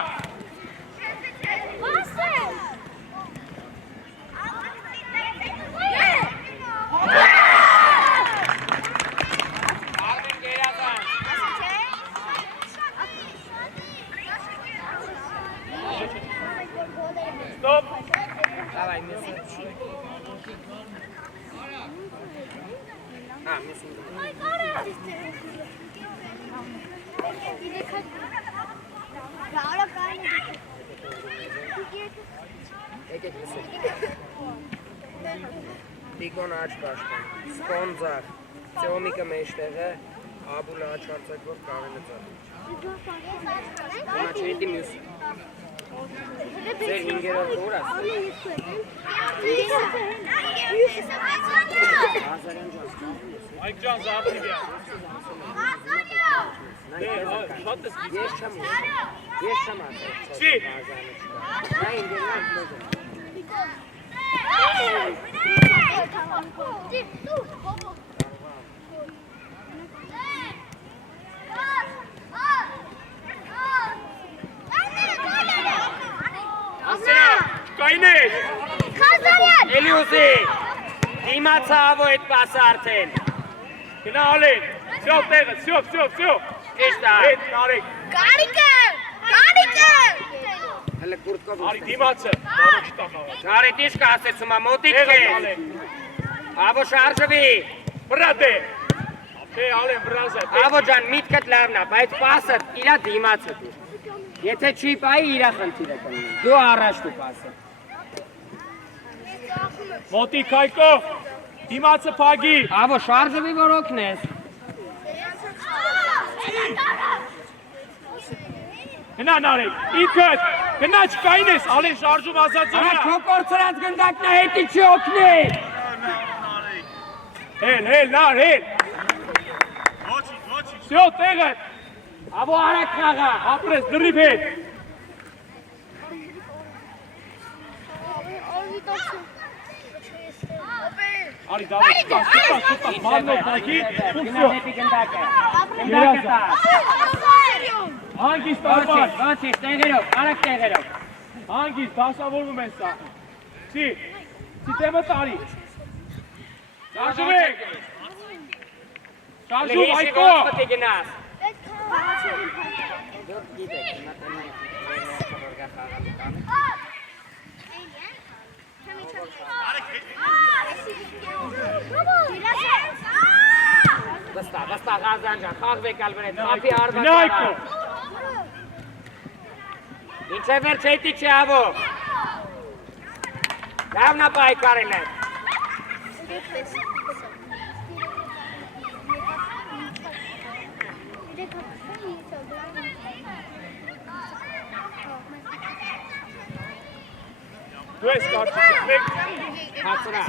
Արմեն գերազան։ Ստոպ։ Davai, մեսը։ Մեսը։ Laura, Եկեք լսեք։ Տիգոն աչ պաշտպան, Սպոնձար, Ծեոմիկը մեջտեղ է, Աբուլը աչ հարցակվող Կարենը ծառ։ Հիմա չհետի մյուս։ Ձեր հինգերորդ ուր աստ։ Այկ ջան զապրիվյա։ Ես չեմ ասել։ Չի։ Նա ինգերնան մոզը։ Կայներ։ Էլիուսի, դիմացա ավո էդ պասը արդեն։ Գնա ալեն։ Всё, տեղը, всё։ Ճիշտ է։ Հետ նարեք։ Հələ կուրտկով Արի դիմացը, բավը չտանավ։ Գարետ իշ կասեցում է, մոտիկ Տեղը է։ ալեն։ Ավո շարժվի։ Վրատ է։ Թե ալեն վրազը։ Ավո ջան, միտքդ լավն է, բայց պասը իրա դիմացը դու։ Եթե չի պայի, իրա խնդիրը կնի։ Դու առաջ դու պասը։ Մոտիկ հայկո։ Դիմացը փագի։ Ավո շարժվի որ օգնես։ Գնա նարեք։ Ինքդ գնա չկայնես, ալեն շարժում ասած Արա վրա։ քո կորցրած գնդակն է հետի չի օգնի։ Հել, նար, հել։ Всё, տեղը։ Ավո արեք խաղա։ Ապրես դրիվ հետ։ Արի դավա, շուտա, մաննով նագի, ու Գնա всё։ հետի գնդակը։ Գնդակը տա։ Հանգիստ արմար, Ոնց տեղերով, արեք տեղերով։ հանգիստ, դասավորվում են սա։ Չի տեմը տարի։ Շարժվեք։ Շարժում, այկո։ Պետք գնաս։ Վստահ Ղազան ջան, խաղվեք ալվերետ, ապի արվա։ Գնա այկո։ Ինչ է վերջ հետի չի ավո։ Լավնա պայքարել է։ Դու ես կարծիքեք։ Հացրա։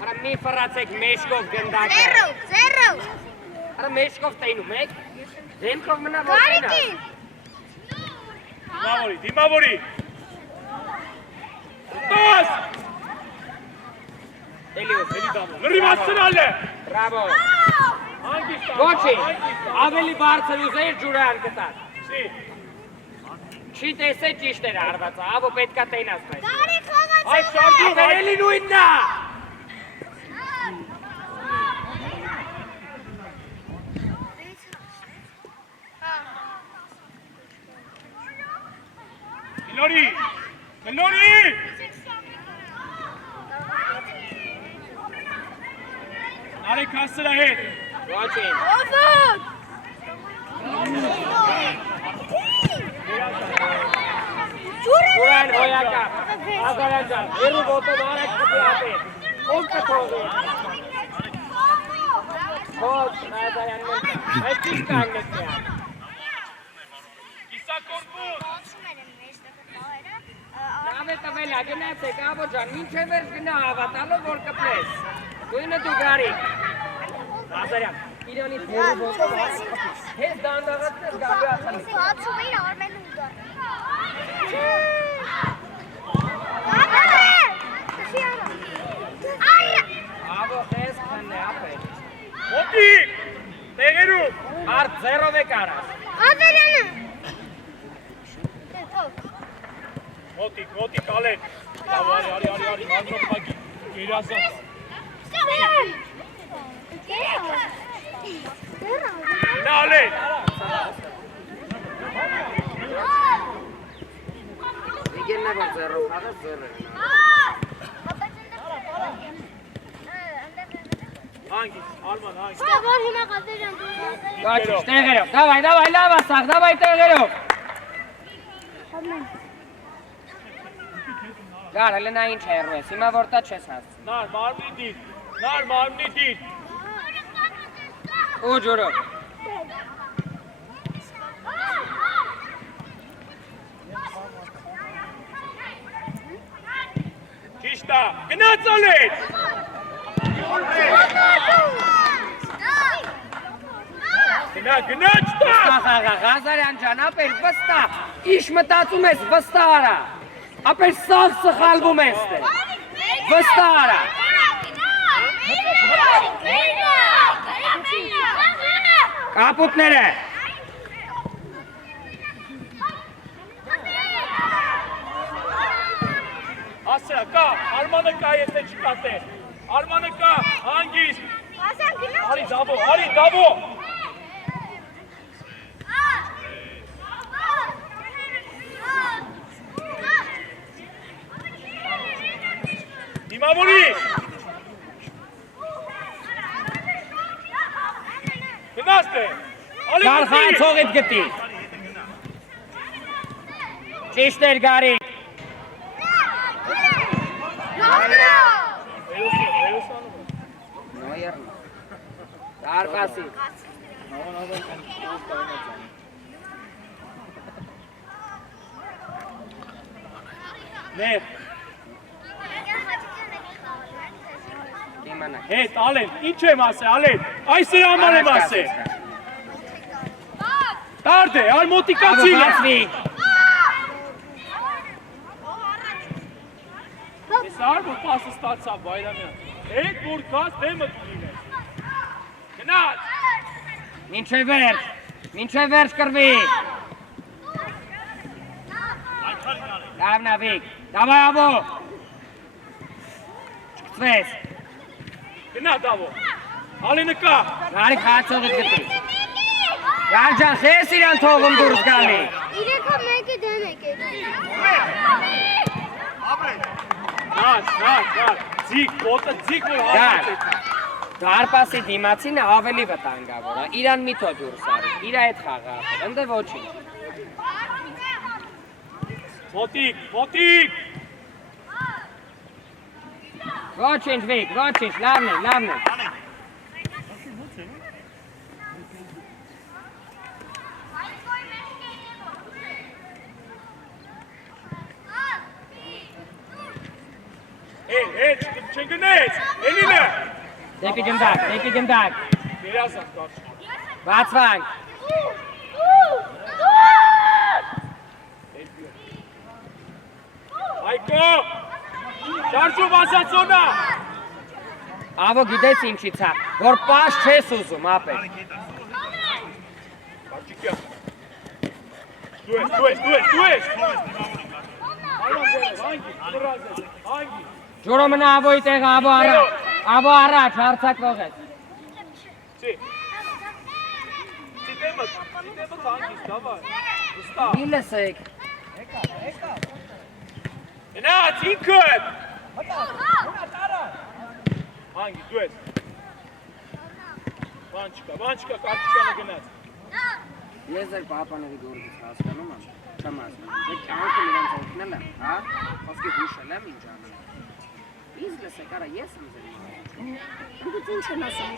Արա մի ֆրացեք մեջքով գնդակը։ Արա մեջքով տենում եք։ Դեմքով մնա որ տենա։ Դիմավորի։ Տոս։ Էլիոս, Էլի դամը, լրիվ ասցնալ է։ բրավո։ Հանգիստ Ոչի, ավելի բարձր ուզեիր ջուրը անգտար։ Չի։ Չի տեսե ճիշտ էր արվածը, ավո պետքա տենաս բայց։ Այդ շարժում Էլի նույնն է։ Գլորի։ Նարեք հասրա հետ։ Ոչին։ Ջուրան հոյակա։ Ազարյան ջան, երու ոտով արեք կպի ապի։ Ով կթողի։ Հոց, Ազարյան մենքա։ Այդ ճիշտ կանգնեք միա։ Իսա կորպուս։ Լավ է տվել է, գնացեք, ավո ջան, մինչև վերջ գնա հավատալով, որ կպլես։ Դույնը դու գարի։ Ազարյան, իրանից երու ոտով արեք կպի։ Հեզ դանդաղացնես գաբի ասալի։ Ավո խես քնն է ապել։ Մոտիկ։ Տեղերու։ Արդ ձերով է կարաս։ Մոտիկ, ալեն։ Արի, մաննով պագի։ Գերասա։ Նա ալեն։ Իգենն է որ ձերով խաղաս ձեր է։ Հանգիստ, Արման, հանգիստ։ Գաչիշ, տեղերով, դավայ, լավ ասաղ, դավայ տեղերով։ Գար, հələ նա ինչ հեռու ես, հիմա որտա չես հասցնում։ Նար, մարմնի դիր, նար, մարմնի դիր։ Ու ջուրով։ Ճիշտ է, գնաց ալետ։ Գնա չտա։ Ղազարյան ջան, ապեր վստահ, ինչ մտածում ես վստահ արա։ Ապեր սաղ սխալվում ես դե։ Վստահ արա։ Կապուտները։ Ասրա, կա, Արմանը կա, եթե չկա տե։ Արմանը կա, հանգիստ։ Արի դավո, արի դավո։ Դիմավորի։ Գնաց տե։ Գար խանցողիդ գտի։ Ճիշտ էր գարի։ Դարպասի։ Նեղ, Կիմանակ։ հետ, ալեն, ինչ եմ ասե, ալեն, այս է համար եմ ասե։ Տարդ է, արմոտիկացին է։ Բացվի։ Ես արմո պասը ստացավ, բայրամյան։ Հետ որ կաց դեմը դուլին ես։ Գնաց։ Մինչև վերջ կրվի։ Լավ նավիկ, դավայ ավո։ Չկծվես։ Գնա դավո։ Ալենը կա։ Գարի խացողիդ գտի։ Գար ջան, խես իրան թողում դուրս գալի։ Իրեքա մեկը դեմ եկել։ Նաց, ձիգ, ոտը ձիգ որ Գար, հավաց է։ դարպասի դիմացինը ավելի վտանգավոր է, իրան մի թո դուրս արի, իր այդ խաղը ապր, ընդե ոչինչ։ Մոտիկ։ Ոչինչ վիկ, ոչինչ, լավն է։ Հետ, չգնեց, էլին է։ Դեպի գնդակ, Վերասան կարչ։ բացվանք, Այկո, շարժում ասացոնա։ ավո գիտեց ինչից է, որ պաշ չես ուզում, ապեր։ Կարճիկյա։ Դու ես։ Այլոն ձերև, հանգի։ Ջուրո մնա ավոյի տեղը, ավո առաջ, հարցակվող ես։ Չի դեմըտ հանգիստ, դավայ, վստահ։ Մի լսեք, Գնաց, ինքըտ։ Հանգի, դու ես։ Բան չկա, կարճիկյանը գնաց։ ես ձեր պապաների գորգից հասկանում եմ, չեմ ասում, ձեր կյանքը նրանց օգնել եմ, հա, խոսքի հուշել եմ ինչ անեմ։ Ինձ լսեք, արա, ես եմ ձեր Դուք ինչ չեն ասում,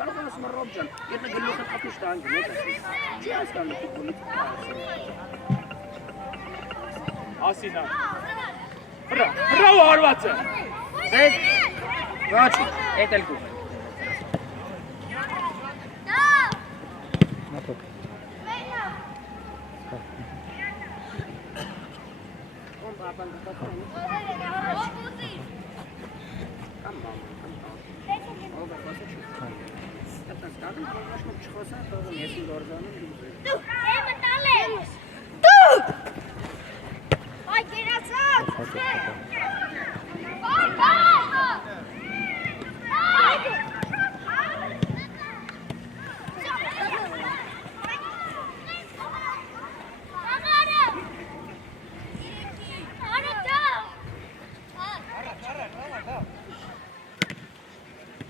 կարող եմ ասում Ռոբ ջան, եթե գլուխը խփիշ տանգ նոտ ասես։ Չի հասկանում ֆուտբոլիստը։ Ասինա։ Հրավ հարված է։ Դե ոչ, էդ էլ գուր։ Ay, geraçaq!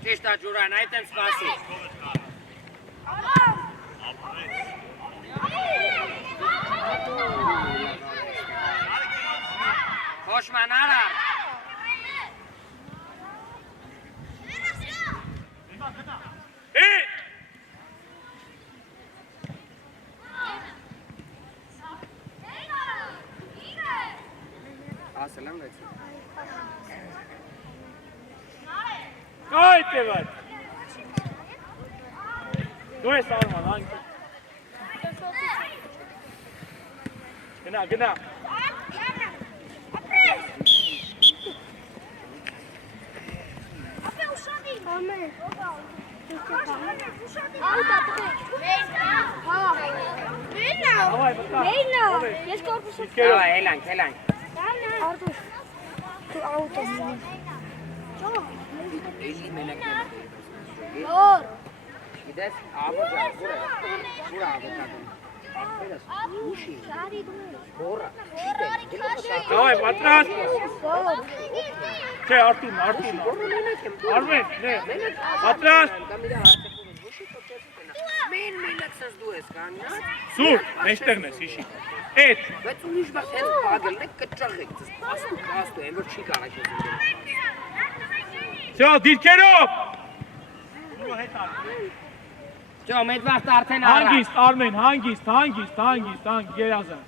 Ճիշտ է ջուրան, այդ եմ սպասի։ Հոշման արա։ Ասել եմ վեցի։ Կայտ է վայ։ Դու ես Արման, հանգի։ Գնա։ Ամեն։ Հավայ, վտա։ Ես կորպուսը։ Ահա, էլանք։ Արդուր։ Դու աուտ ես։ Էլի մենակ։ Լոր։ Գիտես, աղոջան, ուր աղոջան։ Բորա, Հավայ, պատրաստ։ Չէ, Արտուրն։ Արմեն, նե։ Պատրաստ։ Մեն մենակսած դու ես կանյաց։ Սուր, մեջտեղն ես, հիշի։ Էդ։ Բայց ուրիշ բախ հենց պագելն է կճաղեք, պաստու, են որ չի կարակ ես ինգել։ Սյո, դիրքերով։ Ճո, մետ վաղտ արդեն առա։ Հանգիստ, Արմեն, հանգիստ, երազան։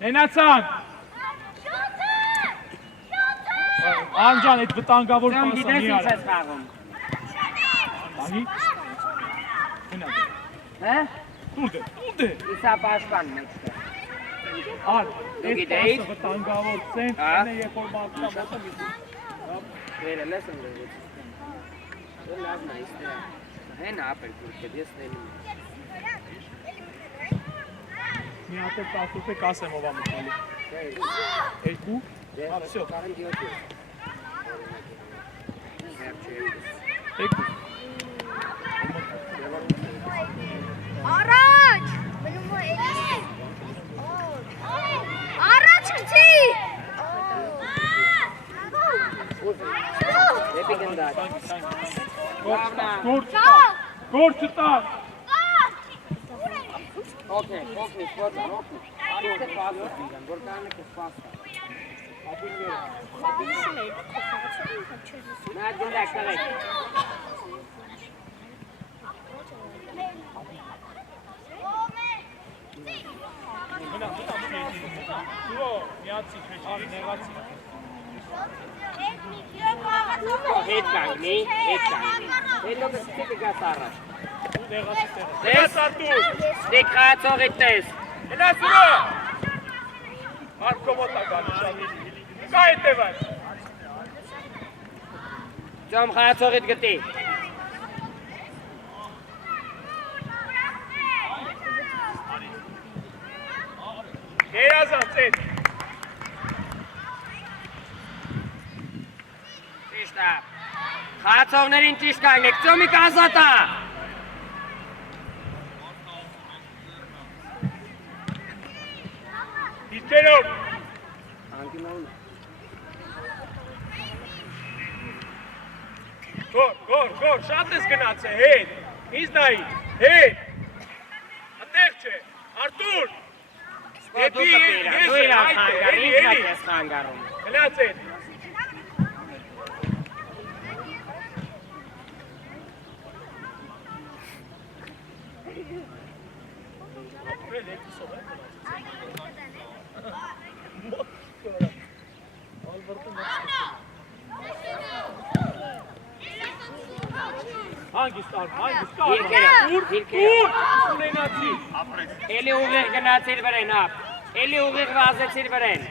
Հենացան։ Անջան, այդ վտանգավոր Ճոմ պասը գիտես մի ինչ արա։ ես խաղում։ Անի։ Հենա։ Հե? Տուր դե։ Իսա պաշպան մեջտեղ։ Ար, Դու այդ գիտեիր։ պասը վտանգավոր սենտ, Հա։ են է երբ որ բաղտա մոտը Վերել ես ընդրվեց։ Դու լավն այս դրա։ Հեն ապել կուրկետ, ես նելում։ մի հատ էլ 10 ռուպե կասեմ ով ամտալի։ Երկու։ Հա, всё։ Կարեն դիոտ ես։ Երկու։ Առաջ։ Մնում է էլի։ Առաջ գցի։ Դեպի գնդար։ Գործ տակ։ Okay, sport. Արիստը պազոս դիգան, որ կանը կսպասա։ Նա գնդակ կարեք։ Դու միացի քեջ, նեղացի։ Հետ կանգնի։ Հետո կստի գաս առաջ։ Նեղացի տեղ։ Դես Արտուր։ դեք խացողիտ տես։ Հենաց ուրո։ Մարկո մոտա գալի շամի։ Կա հետևան։ Ճոմ խացողիտ գտի։ Երազան ծետ։ Ճիշտ է։ Խացողներին ճիշտ կանգնեք, ճոմիկ ազատա։ Դիրքերով։ Գոր, շատ ես գնացե, հետ, ինձ նայի, հետ, ատեղ չէ, Արտուր, դեպի ես է, այդ է, էլի, գնաց հետ, հանգիստ արմ, ուր, ունենացի, Էլի ուղիղ գնացիր վրեն, ապ, էլի ուղիղ վազեցիր վրեն։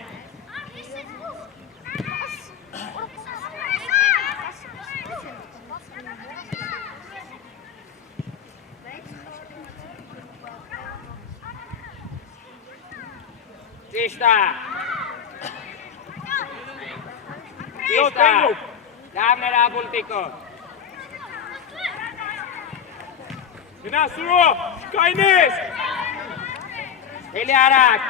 Ճիշտ է։ Լավն էր աբուլտիկո։ գնաս ուրո, կայնես, Էլի արակ։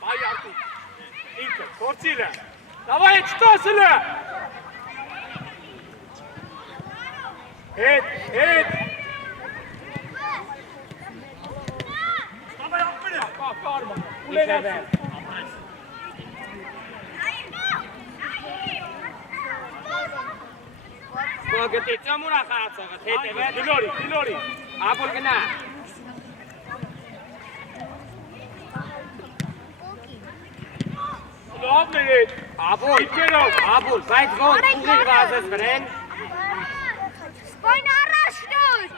բայ Արտուր, ինքը, գործիլը, դավայ է չտասլը, հետ, կարման, ունենացի, գտի, ծոմ ուրա խաղացողը, հետևը։ Գլորի։ Աբուլ գնա։ Լավն է հետ։ Աբուլ, Աբուլ, բայց ոնց ուղիղ վազես վրեն։ Սպայն առաջ դուր։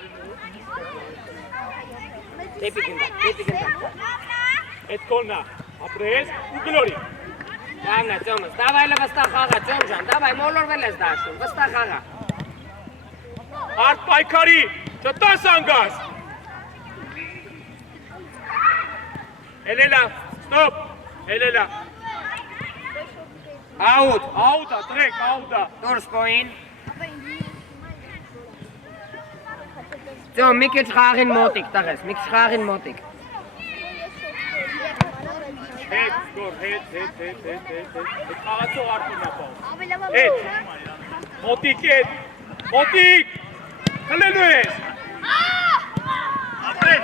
Դեպի գնա։ Այդ կոլնա, ապրես ու գլորի։ Դավնա, ծոմս, դավայլը վստահ խաղա, ծոմ ժան, դավայ, մոլորվել ես դաշտում, վստահ խաղա։ Արդ պայքարի, չտաս անգաս։ Էլելա, ստոպ, էլելա։ Աուտա, տրեք, աուտա։ Դուրս պոին։ Ծոմ, մի քիչ խաղին մոտիկ, տղես, մի քիչ խաղին մոտիկ։ Հետ, գոր, հետ, խաղացող արդին ապավ։ Հետ, մոտիկ, խլելու ես։ Ապրես։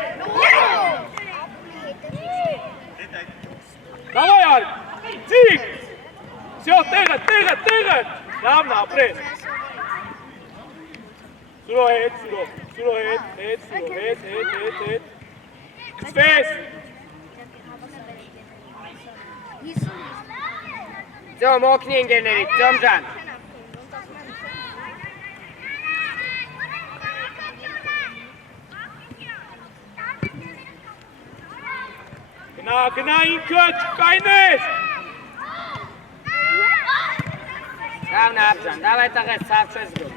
Դավայ արդ, ծիկ, սյո, տեղը, լավն ապրես։ Սուրո հետ, կծվես։ Ծոմ, օգնի ինգերներիդ, ծոմ ժան։ Գնա ինքը, չկայնես։ Դավնա ապջան, դավայ տղես, սավ չես գում։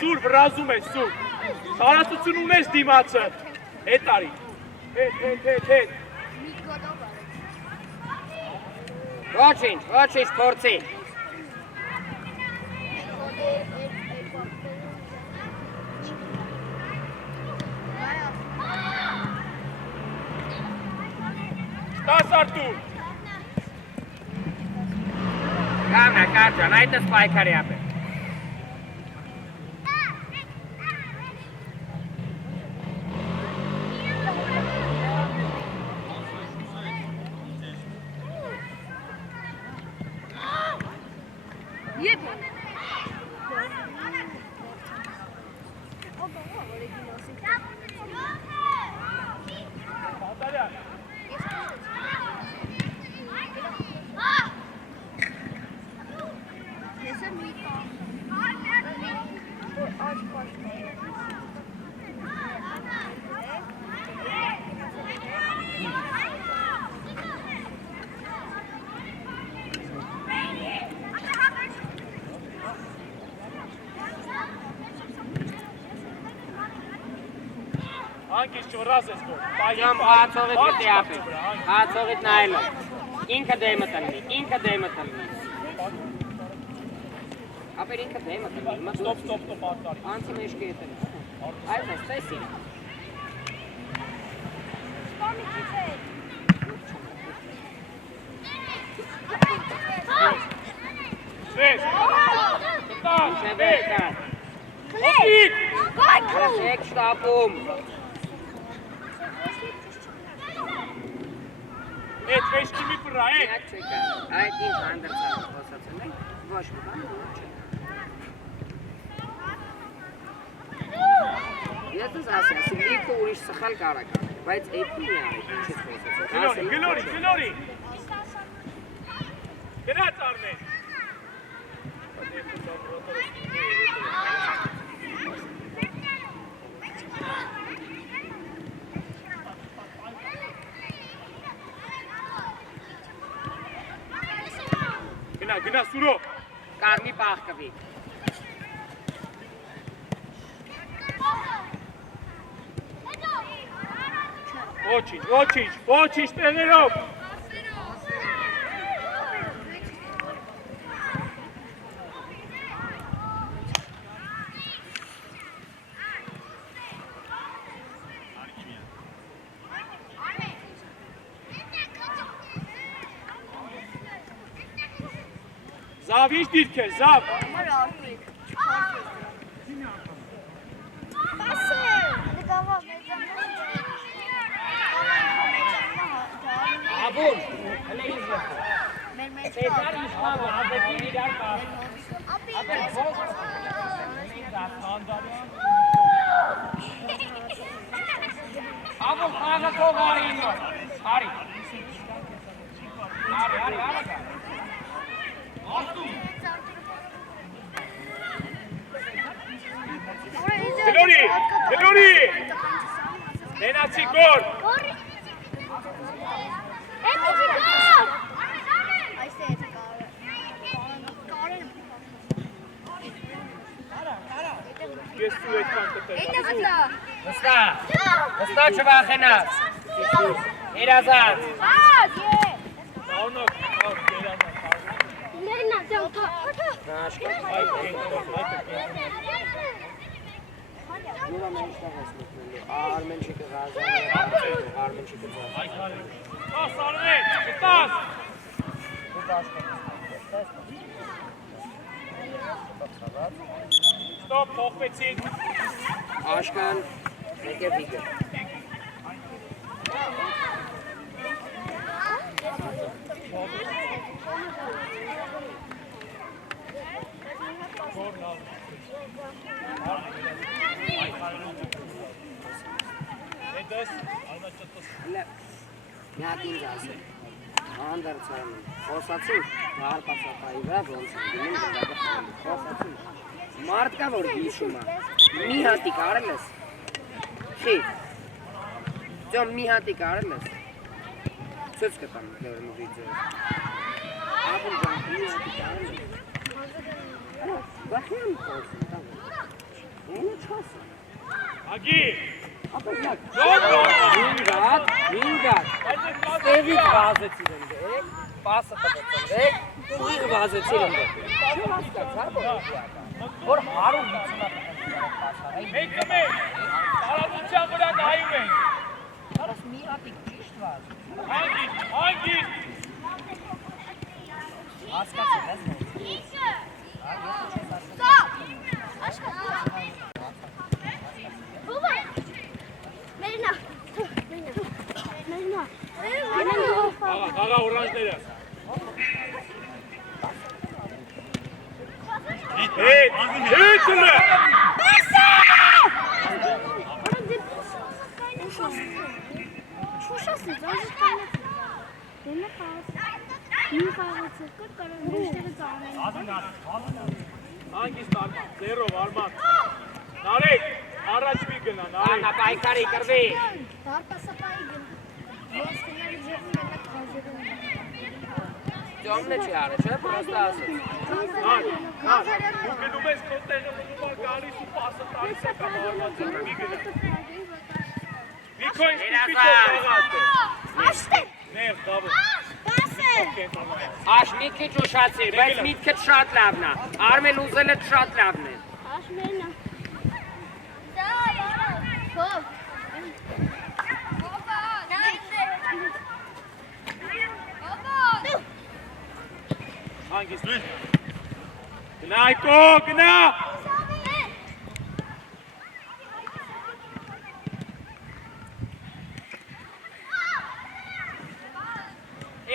Սուր, վրազում ես, սուր։ Տարածություն ունես դիմացը։ Հետ արի։ Հետ։ Ոչինչ, փորձի։ Ստաս արդուր։ Դավնա, կարջան, այդս պայքարի ապե։ Անգիս չորազ ես գոր։ Ծոմ, խաղացողիդ գտի ապե, խաղացողիդ նայելով։ Ինքը դեմը տնի։ Ապեր ինքը դեմը տնի, Ստոպ, արտարի։ անցի մեջ կետել։ Այս ես, տեսի։ Սվես, կտան, Շեբեր, կար։ Օպիկ, Եք շտապում։ հետ վեշկի մի պրա, Միակ չեկա, այդ ինչ հանդրցավ խոսացել ենք, ոչ մի բան չէ։ Ես ես ասեմ, լիքը ուրիշ սխալ կարակ, բայց էպի մի արի, ինչից խոսացել։ գլորի։ Գնաց արնես։ Գնա սուրո։ Կարմի պաղկվի։ Ոչինչ տեղերով։ Զավ, ինչ դիրք է, Զավ։ Աբուն, հլե ինչ վխը։ Տեսար ինչ խաղը, ազետի իրար կա։ Ապեր Գլորի։ Մենացի գոր։ Ես ու այդքան կտել։ Վստահ չվախենաս։ Երազանց։ Սաղնոք, երազանց։ Լերնա, դե ուտա։ Արմենչիկը գազանի, արմենչիկը գազանի։ Տաս արմեն, տաս։ Ստոպ, փոխվեցին։ Աշկան, մեկ է վիգը։ Եդես, արմաճտոս։ Միակ ինձ ասել, հանդարցարան, խոսացին, վար պասապայի վրա ոնց դիմին գնդակը խալի, խոսացին, մարդ կա որ հիշում է, մի հատիկ արել ես, չի, ձյոն մի հատիկ արել ես, ծոց կտամ լերնու վիդեո, ապն ձյոն մի հատիկ արել ես, բախյան խոսում, ենը չասը, Ագի, ապնյակ, Ժոտ, հինգատ, ստեղից վազեցիր ընդեք, պասը տվեցնդեք, ուղիղ վազեցիր ընդեք, չի հասկացար որ հարու 50 մեկը մեկ, տարածության վրա նայում ենք, հարաս մի հատիկ ճիշտ վազ, հանգիստ, հասկացիր ես Աղա ուրանջները, հետ ուլը, Շուշասից, ազիզ կանեցի, դենը խաղաց, մի խաղացը կր կարան դեշտերը ծանեն։ հանգիստ արման, ձերով արման, նարեք, առաջ մի գնա, նարեք, Անա պայքարի կրվի, Դարպասապայի գն, ոսկիների ձևում մենակ խազերում։ ձյոմն է չի արը, չէ, պրոստը ասեց, դու գնում ես կոտենը մնում գալիս ու պասը տալիս է կամ արված է, մի գնա, Վիքոյն շպիպիտով աղատ է, Աշտե, նեղ, դավը, բասը, աշ մի քիչ ուշացիր, բայց միտքդ շատ լավն է, Արմեն ուզելդ շատ լավն է, աշմերնա։ հանգիստ, գնա այկո, գնա,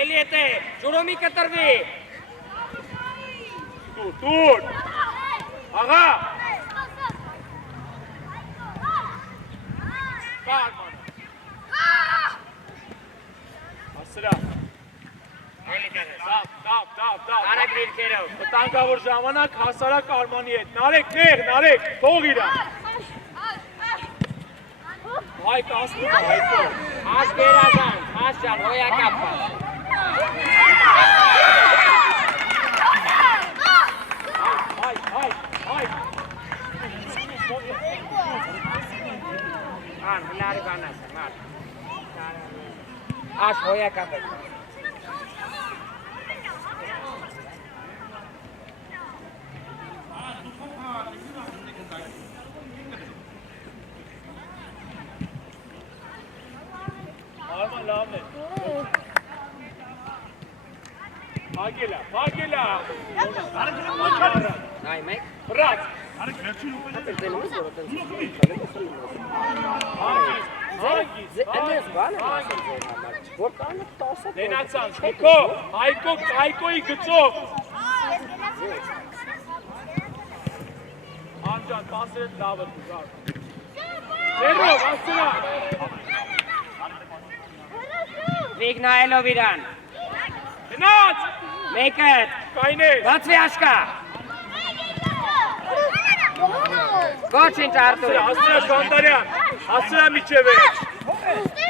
էլի էտ է, ջուրոմի կտրվի, տուր, աղա, կարմանը, ասրա, դավ, արագ վիրքերով, վտանգավոր ժամանակ հասարակ Արմանի հետ, նարեք, թող իրան, հայք ասնում է, հայքով, աշ գերազան, աշ ճան, հոյակապա, հայք, ան, հլարի բանասը, մար, աշ հոյակապա, Արման լավն է, Փագելա, նայ մեկ, բրած, տելուս որ տենց հանգիստ, Այնպես բան է ասել ձեր համար, որ կանը 10 Դենացան, շքո, հայկոյի գծով, անջան, պասերդ լավը դու, գար, ձերով, ասրա, վիգ նայելով իրան, գնաց, մեկըտ, կայնես, բացվի աշկա, Ոչինչ Արտուր։ Հասցրա Կանդարյան, հասցրա միջև է։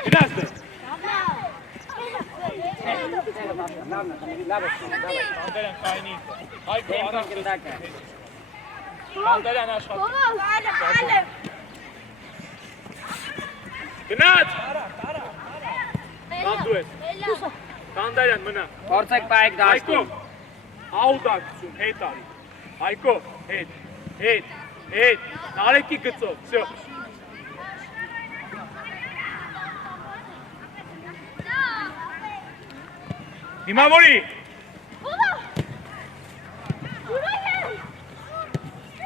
Գնաց դե։ Կանդարյան կայնի։ Այգո առաջ գնդակը։ Կանդարյան աշխատի։ Գնաց։ Կանդու ես։ Կանդարյան մնա։ Փորձեք պայեք Այգո, դաշտում։ աուդակցում, հետ արի։ Այգո, հետ, նարեկի գծով, վсё։ Դիմավորի։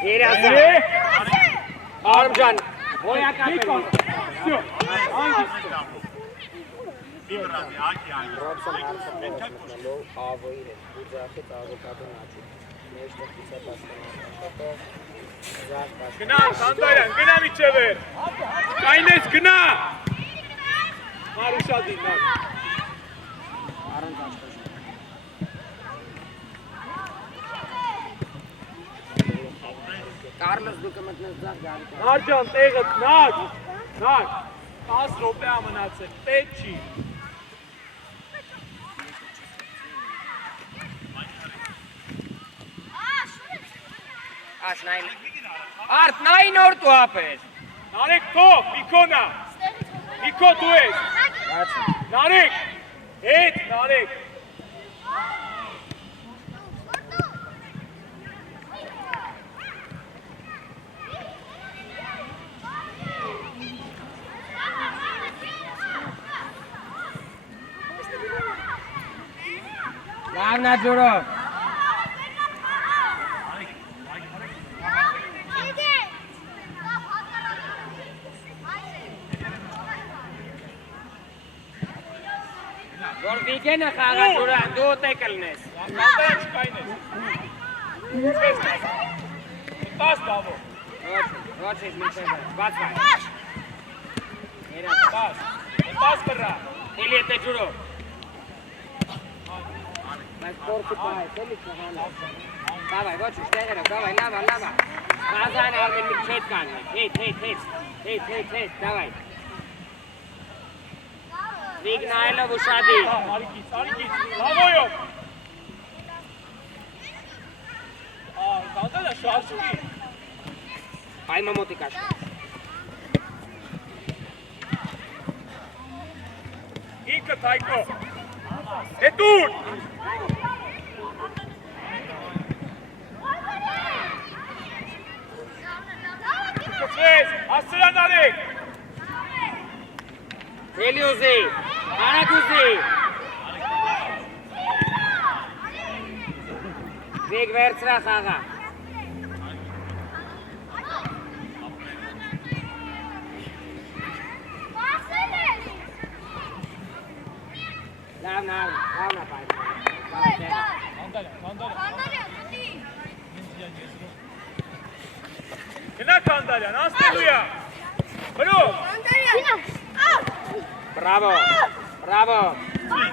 Երազան։ Արմջան, ոյակապ է։ Վсё, անգիստ։ Գնա, Կանդարյան, գնա միջև էր։ Կայնես, գնա։ Մարուշադին, նար։ Կարլոս դու կմտնես ձախ գարի։ Նար ջան, տեղըտ, նար, 10 րոպե ամնացել, պետ չի։ Աշ նայն։ Արդ նայն օր դու ապես։ Նարեկ թող, Միկոնա, Միկո դու ես։ Նարեկ, հետ, Նարեկ։ Լավնա ջուրով։ Որ վիգենը խաղա ջուրան, դու ուտ է կլնես։ Կանդարյան չկայնես։ 10 դավո։ Ոչինչ մինչև բաց վայ։ Երազ։ 10 կռա։ Էլի էտ է ջուրով։ Բայց կորքի պահես, էլի կհանա։ Դավայ, ոչինչ, տեղերով, դավայ, լավա։ Ռազան արմեն մի չետ կաննես, հետ, դավայ։ Վիգ նայելով ուշադի։ Արիկից, լավոյով։ Կանդարյան շարժուի։ Պայմա մոտի կաշ։ Ինքը թայքո։ Հետուր։ Կծվես, հասցրա նարեք։ Էլի ուզի, արագ ուզի։ Վիգ վերցրա խաղա։ Լավնա պայմ։ Գնա Կանդարյան, անցնելույա։ Բրո։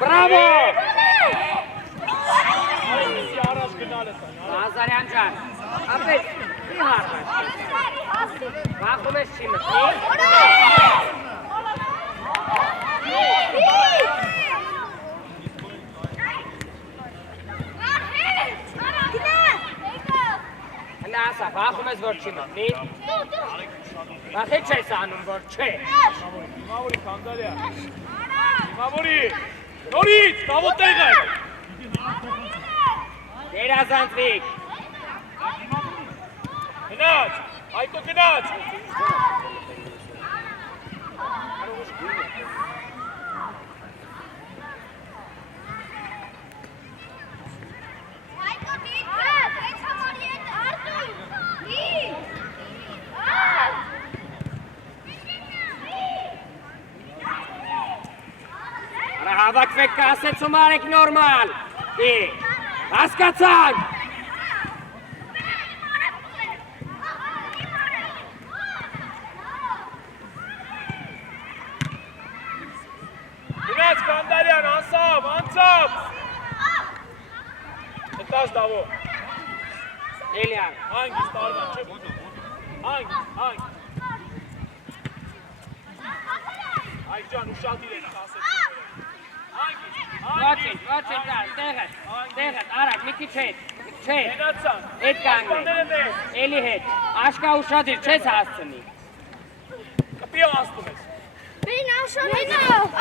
Բրավո։ Արիկիսի առաջ գնալը տան։ Ազարյան ջան, ապետ, մի հարմար։ Վախում ես չի մտնի։ Հնա ասա, վախում ես որ չի մտնի։ Վախի չես անում որ չէ։ Դիմավորի Կանդարյան։ Դիմավորի։ Նորից, տավո տեղը։ Երազանց Վիգ։ Գնաց, Այգո գնաց։ Հավաքվեք կասեցում արեք նորմալ։ Հասկացանք։ Գնաց Կանդարյան, անցավ։ Հետաց դավո։ Էլիան։ Հանգիստ արման, չէ։ Հանգ։ Այք ջան, ուշադիր եք ասեցի։ Ոչինչ, տեղդ, արագ, մի քիչ հետ, Գնացան։ հետ կանգնեք, էլի հետ, աշկա ուշադիր, չես հասցնի։ Կպիո ասում ես։ Բերին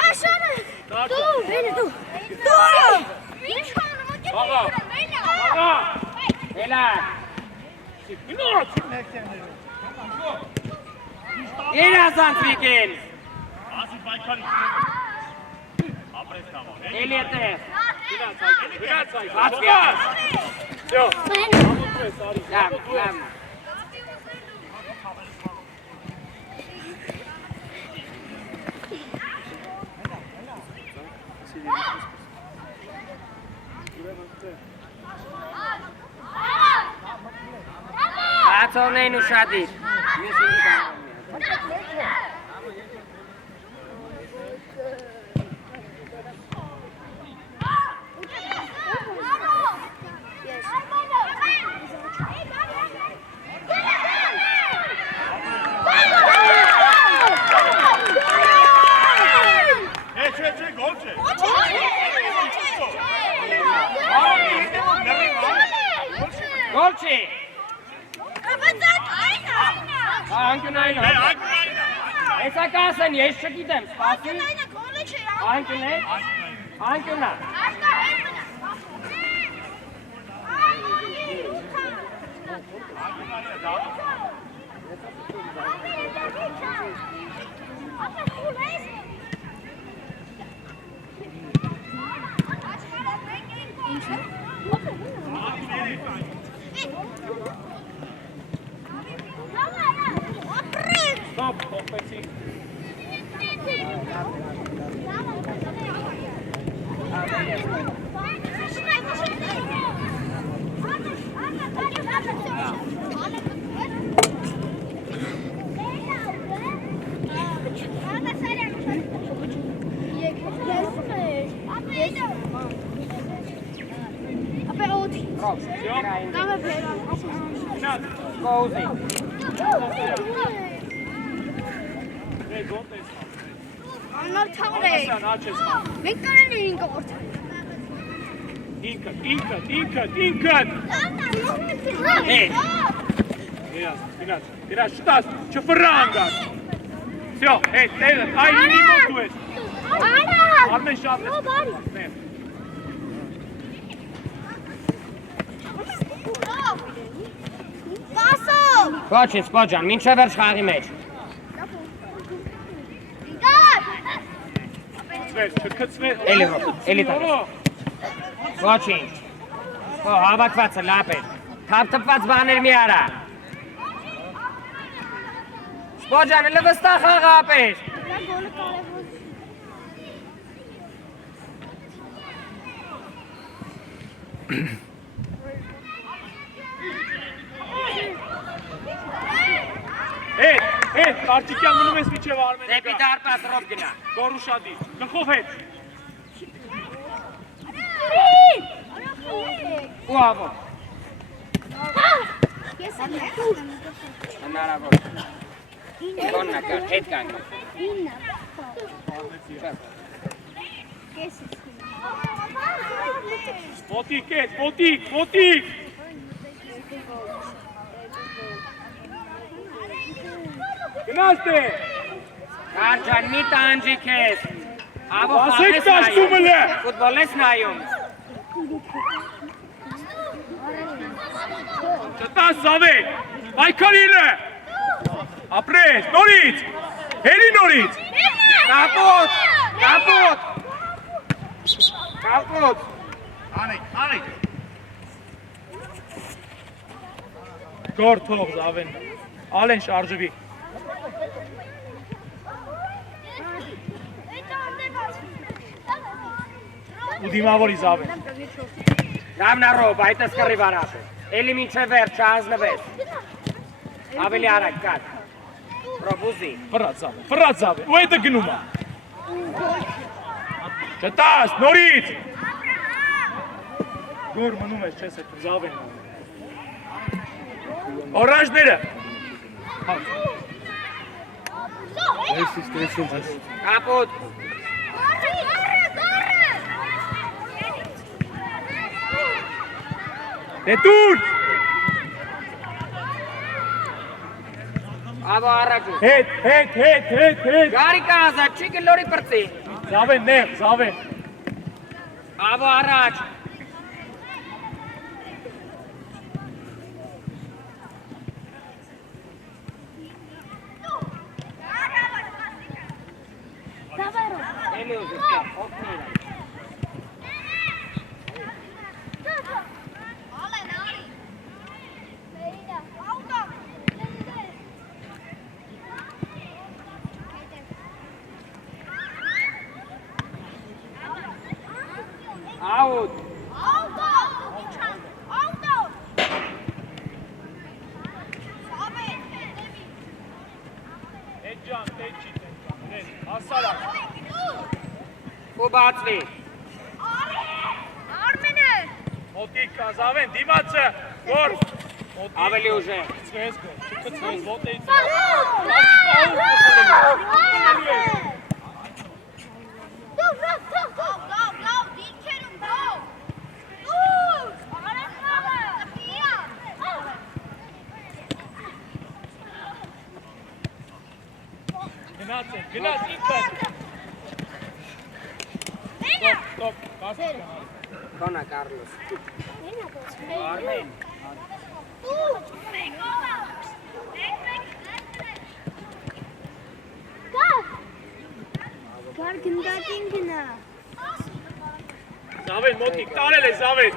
Աշանը։ Դու։ Ինչ անում եք։ Աղա։ Էլա, Գնաց։ երազանց վիկեն, Ասի պայքարի։ Ապրես կամոր։ էլի տեղ, Գնաց այք։ բացվի Աղաս։ Всё։ Ամոթվես, արի։ լավ, Ացորնեին ուշադիր, մյուս ինգի կանգնեմ։ Չէ, գոլ չէ։ Գոլ չի, անկյունային հոտ, հեսա կասեն, ես չգիտեմ, սպասի, անկյունա, Stop, փոխվեցի։ Ապե օդի։ Կամը բերան։ Գնաց։ կոուզի, Դե գոտ ես։ Անար թաղր է։ Ասան, աչ ես։ Մենք կարեն էինք ողորդ։ Ինքդ։ Գնաց, շտաս, չվրանգած։ Всё, հետ, տեղը, այ ինի մոտ դու ես։ Արա։ Արմեն շատ ես։ Պասով։ ոչինչ, սպոջան, մինչև վերջ խաղի մեջ, Չքցվեր։ էլի հոտ, էլի տակ, ոչինչ, հավակվածը լապ է, թապթպված բաներ մի արա, սպոջան, էլի վստահ խաղ ապեր, Հետ, կարճիկյան մնում ես միջև արմենը դեպի դարպաս ռոբ գնա, Գորուշադի, գլխով հետ։ ու ավո, հնարավոր, կոննա կար, հետ կանգնա, Մոտիկ ես, մոտիկ։ Գնաց դե։ Կարջան, մի տանջի կեզ, ավո Ասեք խաղես դաշտումը լե։ նայում, ֆուտբոլ ես նայում, Չտաս զավեք, պայքարին է։ Ապրես, նորից, հերի նորից։ կապոտ, Անիկ։ Գոր թող զավեն, ալեն շարժվի։ Ու դիմավորի զավեն։ Լավնա ռոբ, այդս կռի վարապ է, էլի մինչև վերջ, չազնվես, ավելի արագ կար, ռոբ ուզի, Ֆրած զավեն, ու հետը գնում է։ Չտաս, նորից։ Գոր մնում ես, չես հետ զավեն։ Օրանջները։ Կապոտ։ Դե դուր։ Աբո առաջ։ Հետ։ Գարիկա ազատ, չի գլորի պրծի։ Զավեն նեղ, զավեն։ Աբո առաջ։ Դավայրո։ Էլի ուզի, օգնի իրան։ Out. Էջան, տեջի, տեջան, ասալակ։ Ու բացվի։ Մոտիկ կազավեն, դիմացը, գոր։ Ավելի ուժեղ։ Չկցվես, ոտեից։ Գնաց ինքը։ Ստոպ, կասել։ Կոնա Կարլոս։ Արմեն։ Գար գնդակին գնա։ Զավեն, մոտիկ տարել է, Զավեն։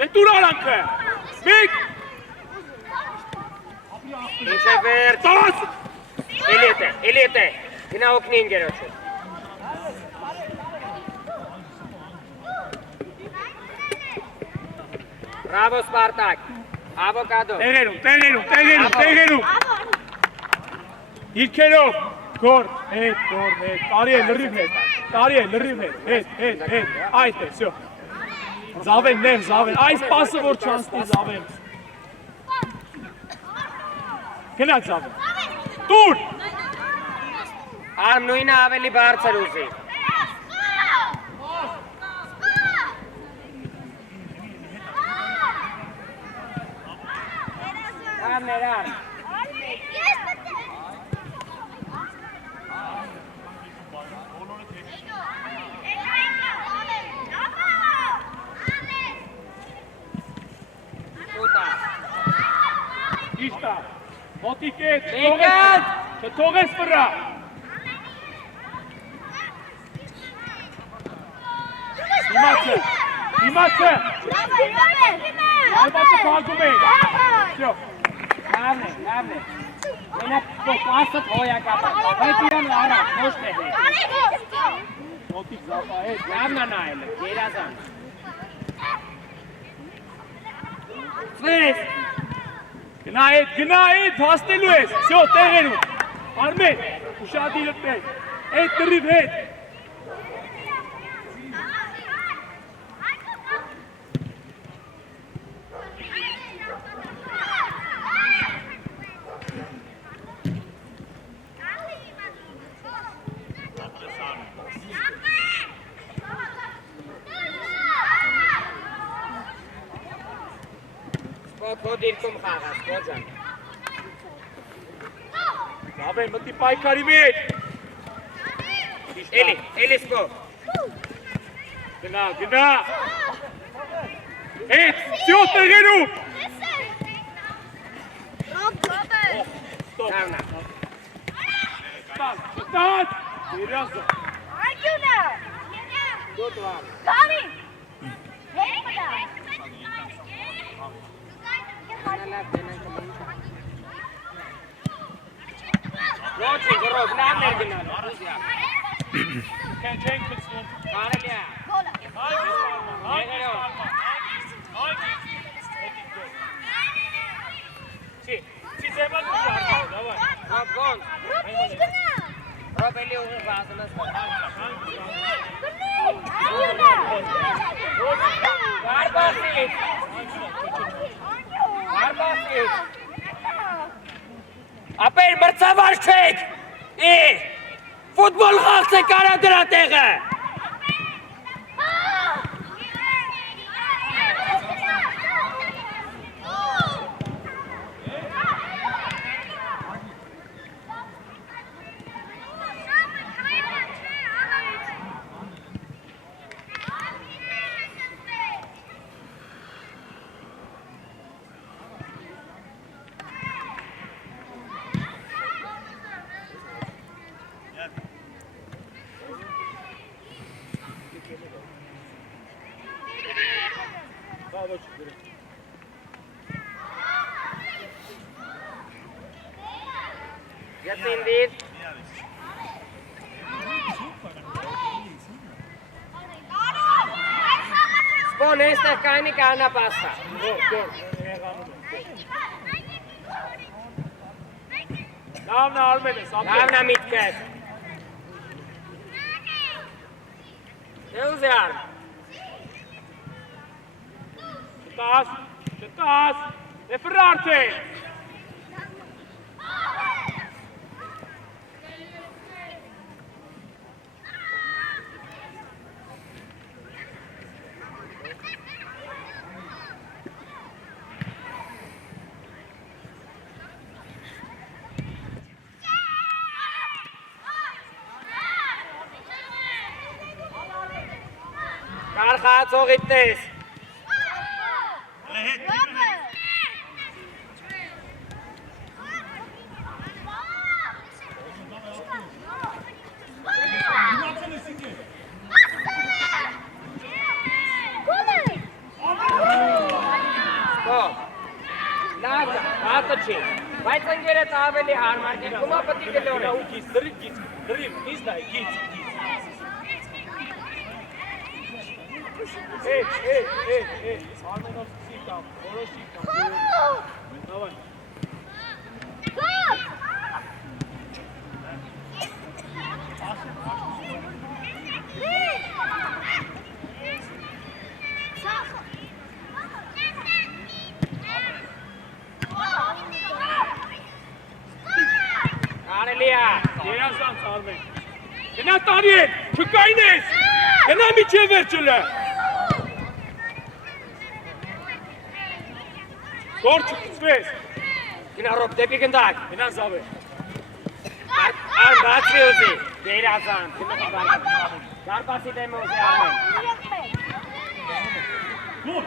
Դե տուր արանքը։ Մեկ։ Ինչ է վերջ։ Տաս։ Էլի է, գնա օգնի ինգերոչը։ Բրավո Սպարտակ, ավոկադո։ Տեղերում։ Իրքերով, գոր, հետ, տարի է լրիվ հետ, այդ է, սյո։ Զավեն, նեղ, Զավեն, այս պասը որ չանցնի, Զավեն։ Գնաց, Զավեն, տուր։ Արմնույնը ավելի բարձր ուզի։ Ներար։ Իշտա, մոտիկ է, Եկած։ չթողես վրա։ Դիմացը, այբացը պահագում ենք, սյո։ Լավն է, մենակ պասըտ հոյակապ, հետ իրան առաջ, ոչ թե հետ։ Մոտիկ զապա հետ, Լավն է նայելը, երազան։ Սվես։ գնա հետ, հասնելու ես, սյո, տեղերում, Արմեն, ուշադիրը տեղ, հետ դրիվ հետ, Քո դիրքում խաղաս, Գոջան։ Զավեն, մտի պայքարի մեջ, Էլի սպո։ գնա, հետ, սյո, տեղերում, Լավն է։ Շտած, երազը, Ոչինչ, Ռոբ, լավն էր գնալ, ուզյա։ չեն կծնում, Կարելի է։ Չի ձևան ու շարքավ, դավայ, Ռոբ, գոն։ Ռոբ, էլի ուղիղ վազնս բար։ Բարբասից։ Ապեր մրցավար չեք։ Ֆուտբոլ խաղցեք արա դրա տեղը։ Bravo, çıkıyor. Yasindir. Spon este kani kana pasta. Davna Almede, Davna mitket. Euzjar. Çıtas, e Ferrarte. Karxa ծողիտես։ Լավ, հատը չի, բայց ընգերեց ավելի հարմար, դիրկումա պտի գլոր է։ Գից, դրիվ, գից դայ, գից։ Արմենով սիկամ, որոշ սիկամ։ Դավայ։ Կարելի է։ Երազանց Արմեն։ Գնա տարիեն, չկային ես։ Գնա միջև վերջելը։ Գոր չկծվես։ Գնա ռոբ դեպի գնդակ։ Գնա զավ է։ Արմ բացվի ուզի, գերազան, գնա բան։ Դարպասի դեմ ուզի արմեն։ Գոր։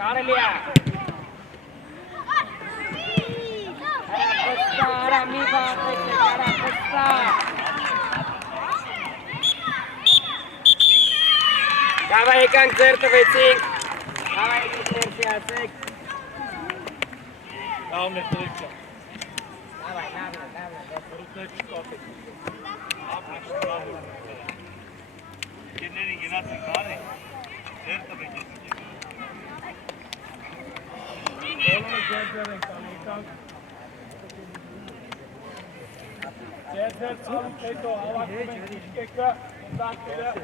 Կարելի է։ Հարապստա, մի բացեք, հարապստա։ Կավա եկանք ձեր տվեցինք, կավա եկանք ձեր սիացեք։ Լավն է տրեք չա։ Լավն է։ Հրուտներ չկատեք։ Գերների գնացեք բարի, ձեր տվեք ես։ Բոլորը ձեր ենք տանիքանք։ Ձեր ծալուց հետո հավաքում ենք իշկեկը, ընդանքերը։